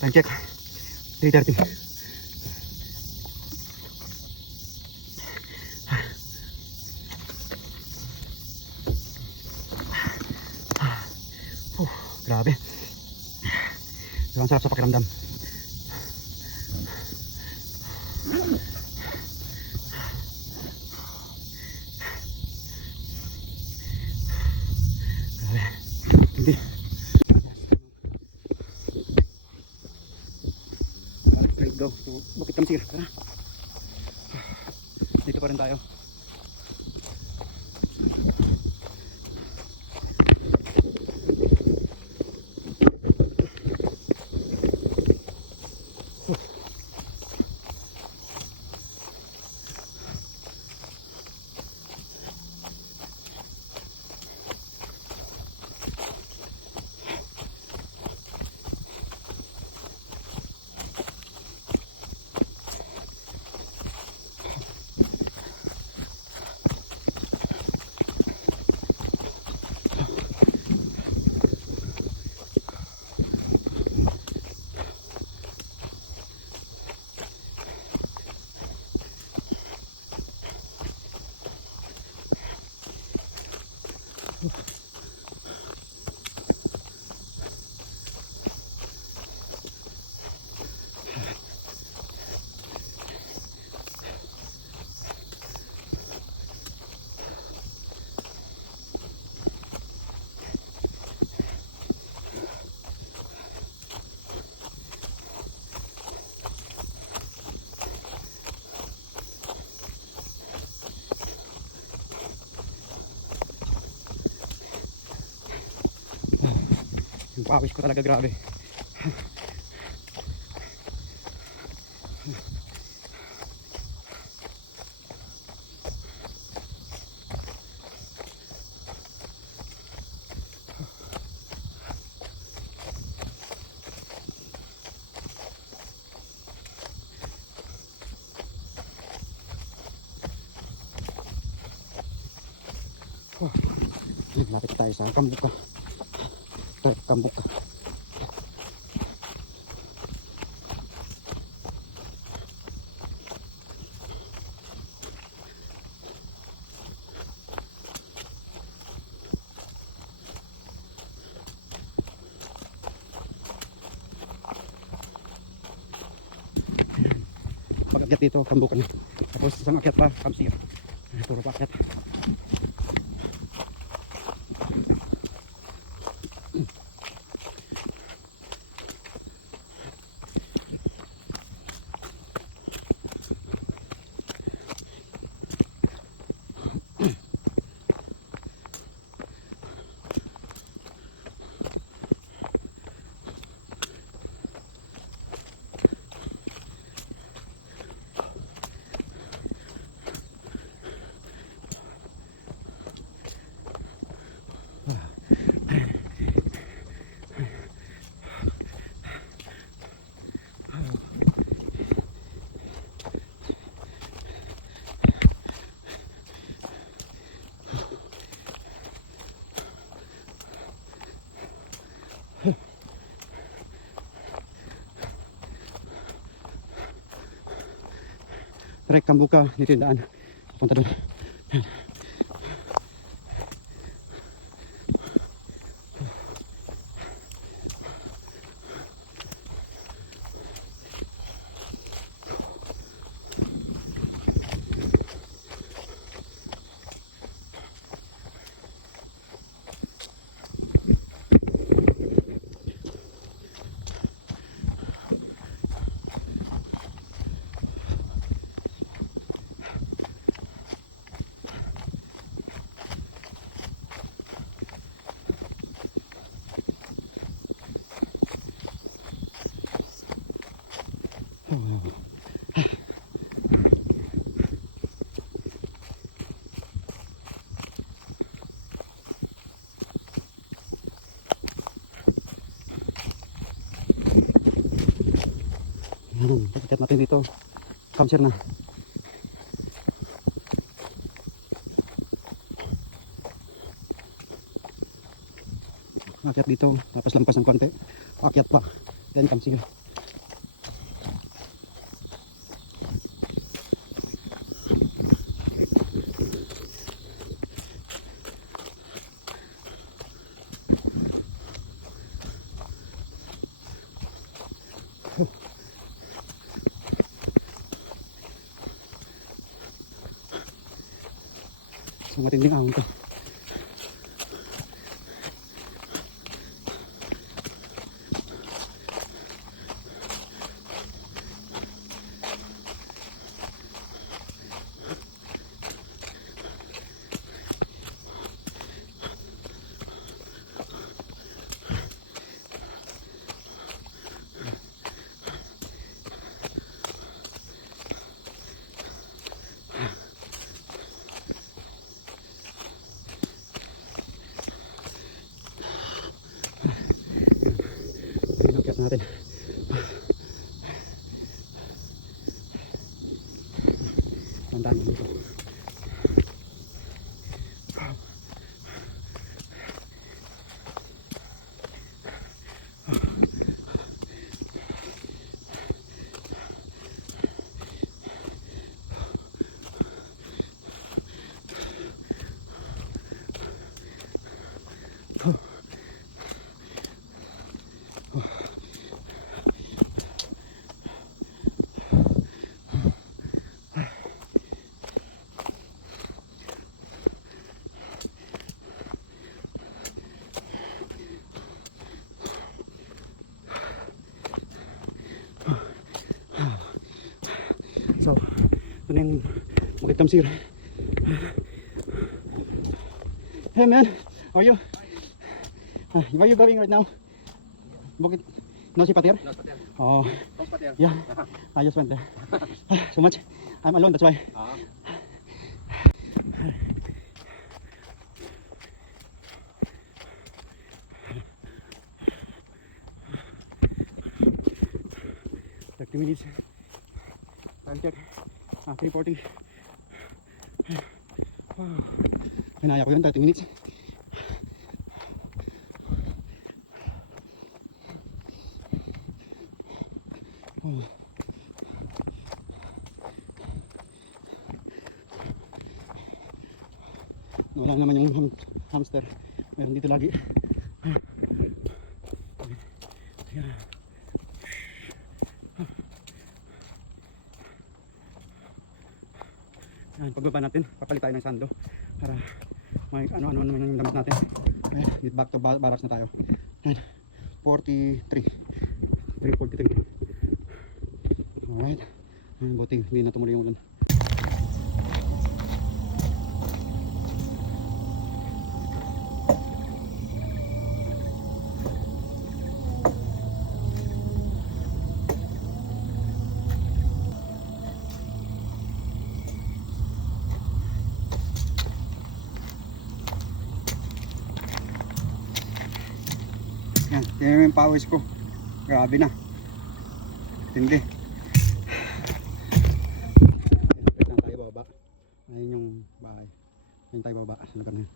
Time check. 3:30. Grabe. Ang sarap sa pakiramdam. Grabe. Hindi. Let's go. Bukit Tamsir. Tara. Dito pa rin tayo. pawis ko talaga, grabe. Lapit tayo sa Kambuka. Kambuka. Pag-akyat dito, Kambuka na. Tapos isang akyat pa, Kamsir. Puro pa akyat. Trek Kambuka, dito yung daan. Punta doon. Pagkat natin dito, Kamsir na. Akyat dito, tapos lampas ng konti. Akyat pa, then Kamsir. So matinding ahon to. Akyat natin. Tandaan mo dito. So, ito na yung Bukit Kamsir. Hey man, how are you? Where are you going right now? No si Pater? No, pater. Oh, Kung pater. yeah. I just went there. So much. I'm alone, that's why. Ah. Like 2 minutes. Time check. 3:40. Hinaya ko yun, 30 minutes. Wala naman yung hamster. Meron dito lagi. Yan, pagbaba natin, papalit tayo ng sando para may ano-ano naman yung damit natin. Ayan, back to barracks na tayo. Yan, 43. 3:43. Alright. Ayan, buti hindi na tumuloy yung ulan. Yan, tingnan mo yung pawis ko. Grabe na. Tindi. Wait lang tayo bababa. Ayun yung bahay. Ayun tayo bababa sa lugar na yun.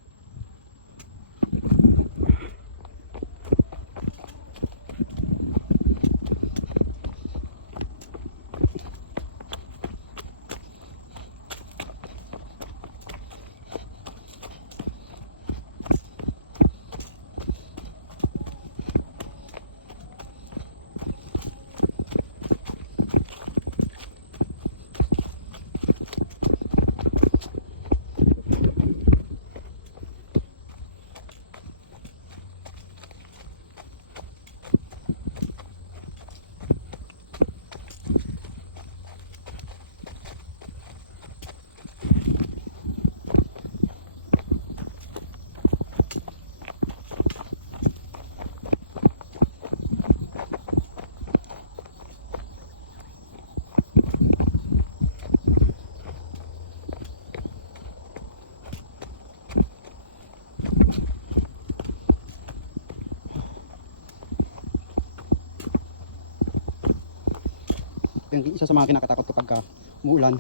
Yung isa sa mga kinakatakot kapag umuulan,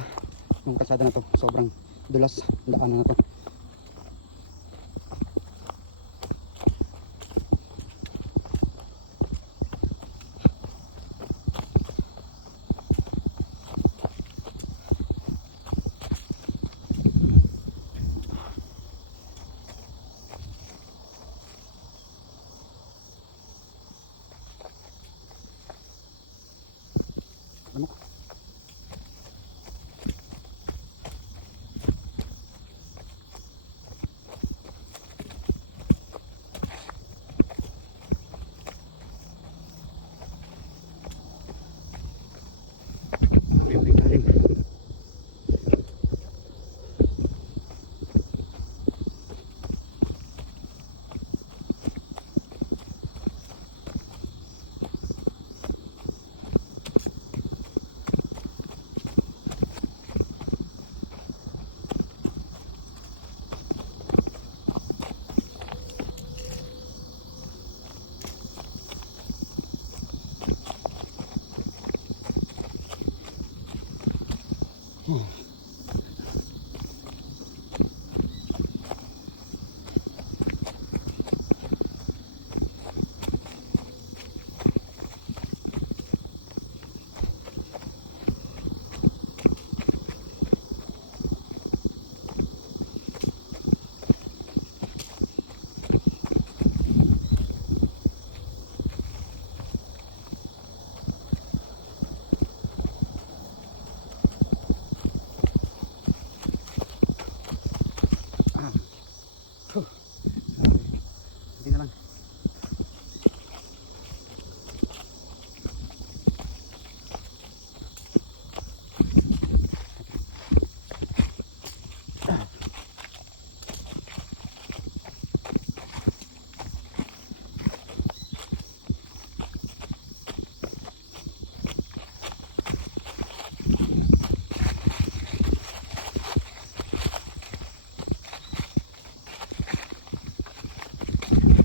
yung kalsada na to, sobrang dulas ang daanan na to. Ano?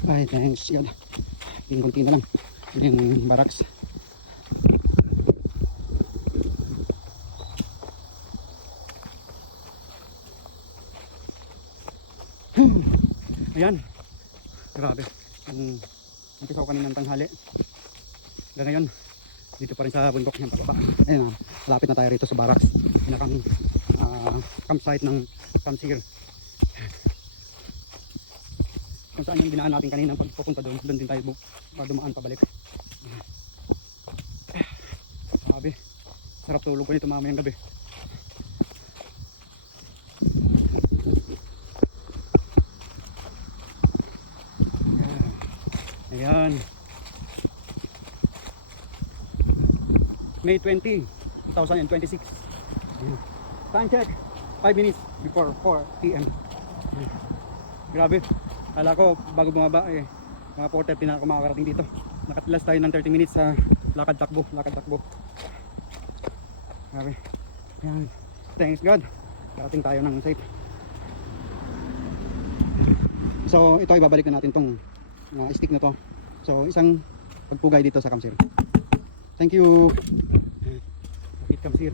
Ay, thanks God. Kunti na lang. Yung barracks. Ayan. Grabe. Umpisa ko kaninang tanghali. Hanggang ngayon, dito pa rin sa bundok ng pababa. Ayun, malapit na tayo rito sa barracks. Pinakang campsite ng Samsir. Kung saan yung dinaan natin kanina pagpupunta doon, doon din tayo dumaan pabalik. Grabe. Sarap tulog ko dito mamayang gabi. Ayan. May 20, 2026. Time check. 5 minutes before 4 PM. Grabe. Kala ko bago bumaba mga 4:30 na ako makakarating dito. Nakatilas tayo ng 30 minutes sa lakad takbo. Grabe. Ayan. Thanks God. Karating tayo ng safe. So ito ay babalikan natin tong stick na to. So isang pagpugay dito sa Kamsir. Thank you. Bakit Kamsir?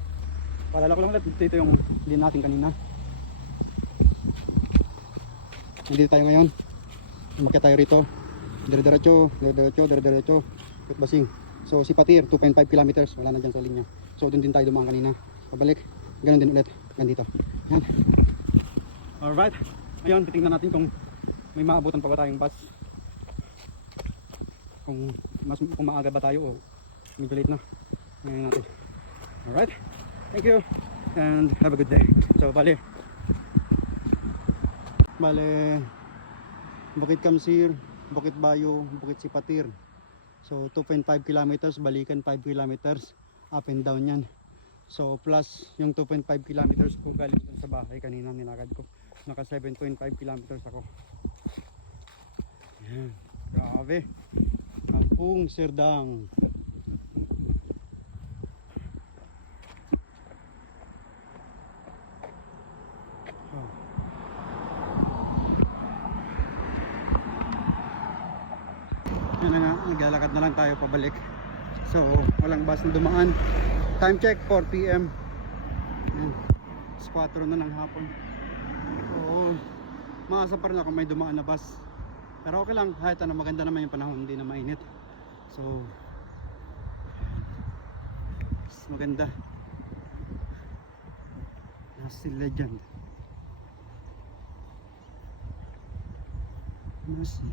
Paalala ko lang ulit, dito yung din natin kanina. Nandito tayo ngayon. Umakyat tayo rito. Dire-diretso. Basing. So si Patir 2.5 kilometers, wala na dyan sa linya. So doon din tayo dumaan kanina. Pabalik. Ganun din ulit. Ganito. Yan. Alright. Ngayon titingnan natin kung may maabutan pa ba tayong bus. Kung maaga ba tayo o medyo late na. Ngayon natin. Alright. Thank you. And have a good day. So bale Bukit Kamsir, Bukit Bayo, Bukit Sipatir. So 2.5 kilometers, balikan 5 kilometers, up and down yan. So plus yung 2.5 kilometers ko galing dun sa bahay kanina nilakad ko. Naka 7.5 kilometers ako. Yan. Grabe. Kampung Sirdang. Yan na nga, naglalakad na lang tayo pabalik. So walang bus na dumaan. Time check 4 PM. Yan. 4 na ng hapon. So maasa pa rin ako may dumaan na bus. Pero okay lang, kahit ano, maganda naman yung panahon, hindi na mainit. So maganda. Nasi Legend. Nasi.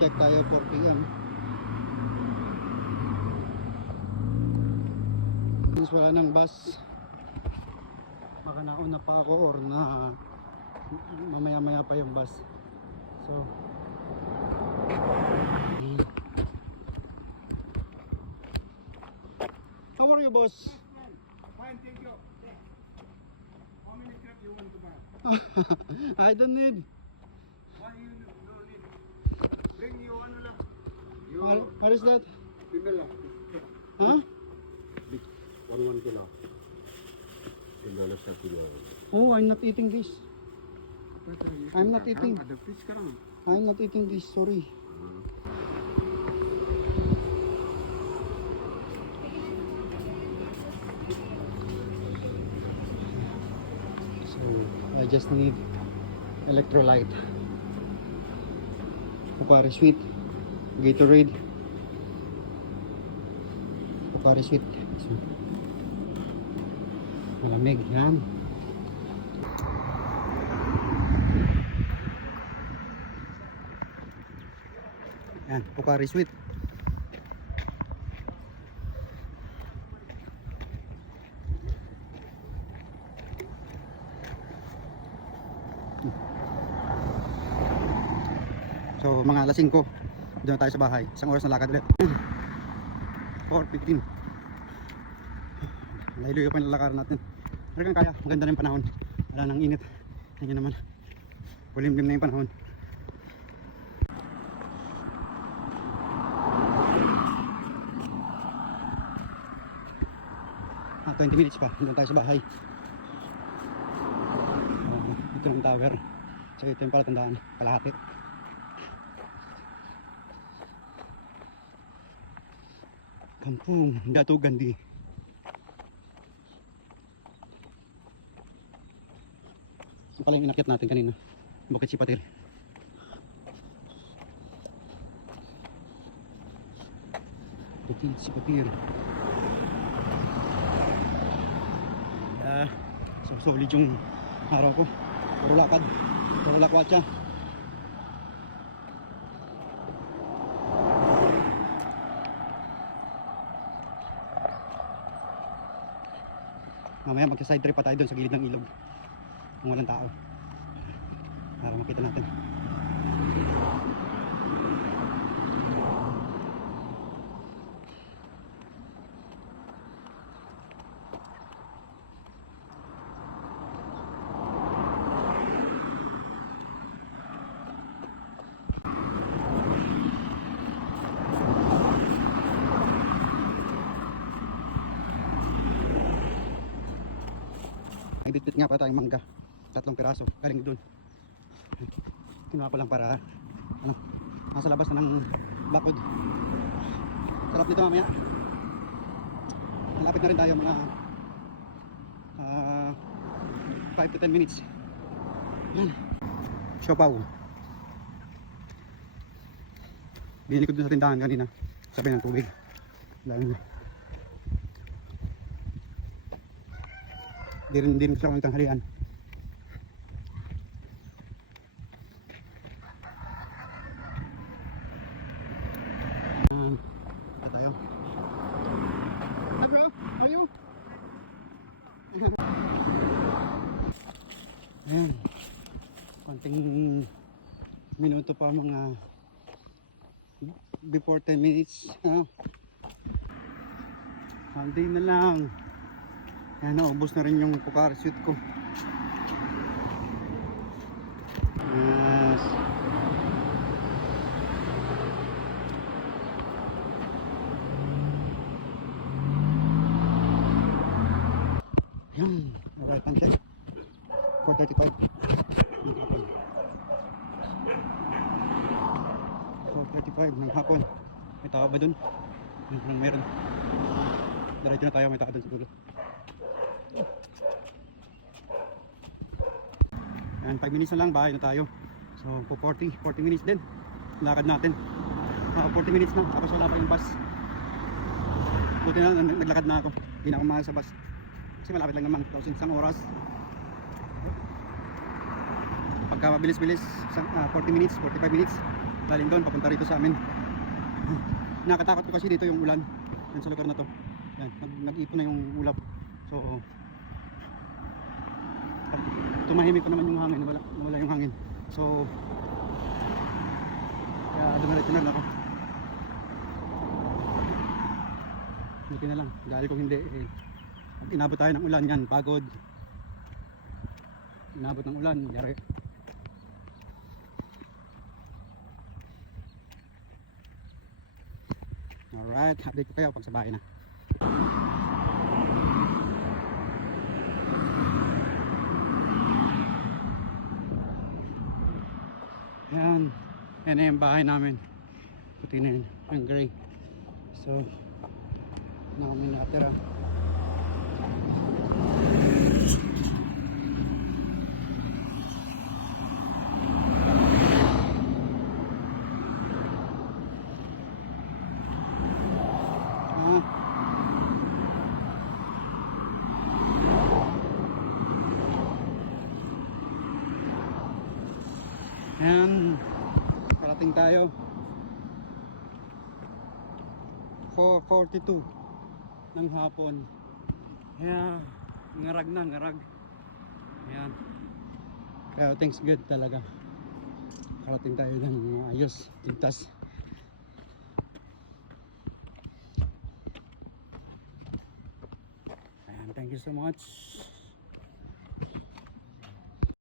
Check tayo 4 PM. Since wala ng bus, baka nauna pa ako or na mamaya pa yung bus. So how are you, boss? Fine, thank you. How many crab you want to buy? I don't need. Why you don't need? Bring you one lang. What is that? Pimela. Huh? Big 1 kilo. $10 per kilo. Oh, I'm not eating this. I'm not eating. Ada fish sekarang. I'm not eating this, sorry. So I just need electrolyte. Pocari Sweet, Gatorade, Pocari Sweet. So, malamig yan. Yan, Pocari Sweet. So mga alas 5 doon na tayo sa bahay. Isang oras na lakad ulit. 4:15. Layo-layo pa yung lalakaran natin. Pero kung kaya, maganda na yung panahon. Wala nang init. Tingnan naman. Kulimlim na yung panahon. 20 minutes pa, doon tayo sa bahay. Ito ng tower. So ito yung palatandaan, kalahati. Kampung Datu Gandhi. Ito pala yung inakyat natin kanina, Bukit Sipatir. Bukit Sipatir. So solid yung araw ko. Puro lakad, puro lakwatsa. Mamaya magsa-side trip pa tayo doon sa gilid ng ilog kung walang tao para makita natin. May bitbit nga pa tayong mangga, 3 piraso galing doon. Kinuha ko lang para ano, nasa labas na ng bakod. Sarap nito mamaya. Malapit na rin tayo, mga 5 to 10 minutes. Yan, siopaw. Binili ko dun sa tindahan kanina, sabi ng tubig dahil di rin sila kong tanghalian. Ito tayo. Hi bro, how are you? Ayan, konting minuto pa, mga before 10 minutes. Hindi na lang. Ayan, naubos na rin yung Pocari suit ko. Yes. Yan, alright, time check 4:35 ng hapon. May tao ba dun? Meron. Diretso na tayo, may tao dun siguro. Ayan, 5 minutes na lang, bahay na tayo. So, 40 minutes din lakad natin. 40 minutes na, tapos wala pa yung bus. Buti na naglakad na ako, hindi na ako mahal sa bus kasi malapit lang naman, isang oras. Pagka mabilis-bilis, 40 minutes, 45 minutes galing doon, papunta rito sa amin. Nakatakot ko kasi dito yung ulan yan sa lugar na to. Yan, nag-ipon na yung ulap. So tumahimik pa naman yung hangin, wala yung hangin. So kaya dumiretso na lang ako. Buti na lang, dahil kung hindi pag inabot tayo ng ulan yan, pagod. Inabot ng ulan, yari. Alright, update ko kayo pag sa bahay na. Yan, yan na yung bahay namin. Puti na yun, yung gray. So na kami natira. Ayan, parating tayo. 4:42 ng hapon. Ayan, ngarag na, ngarag. Ayan, kaya thanks God talaga, parating tayo ng ayos, tigtas. Ayan, thank you so much.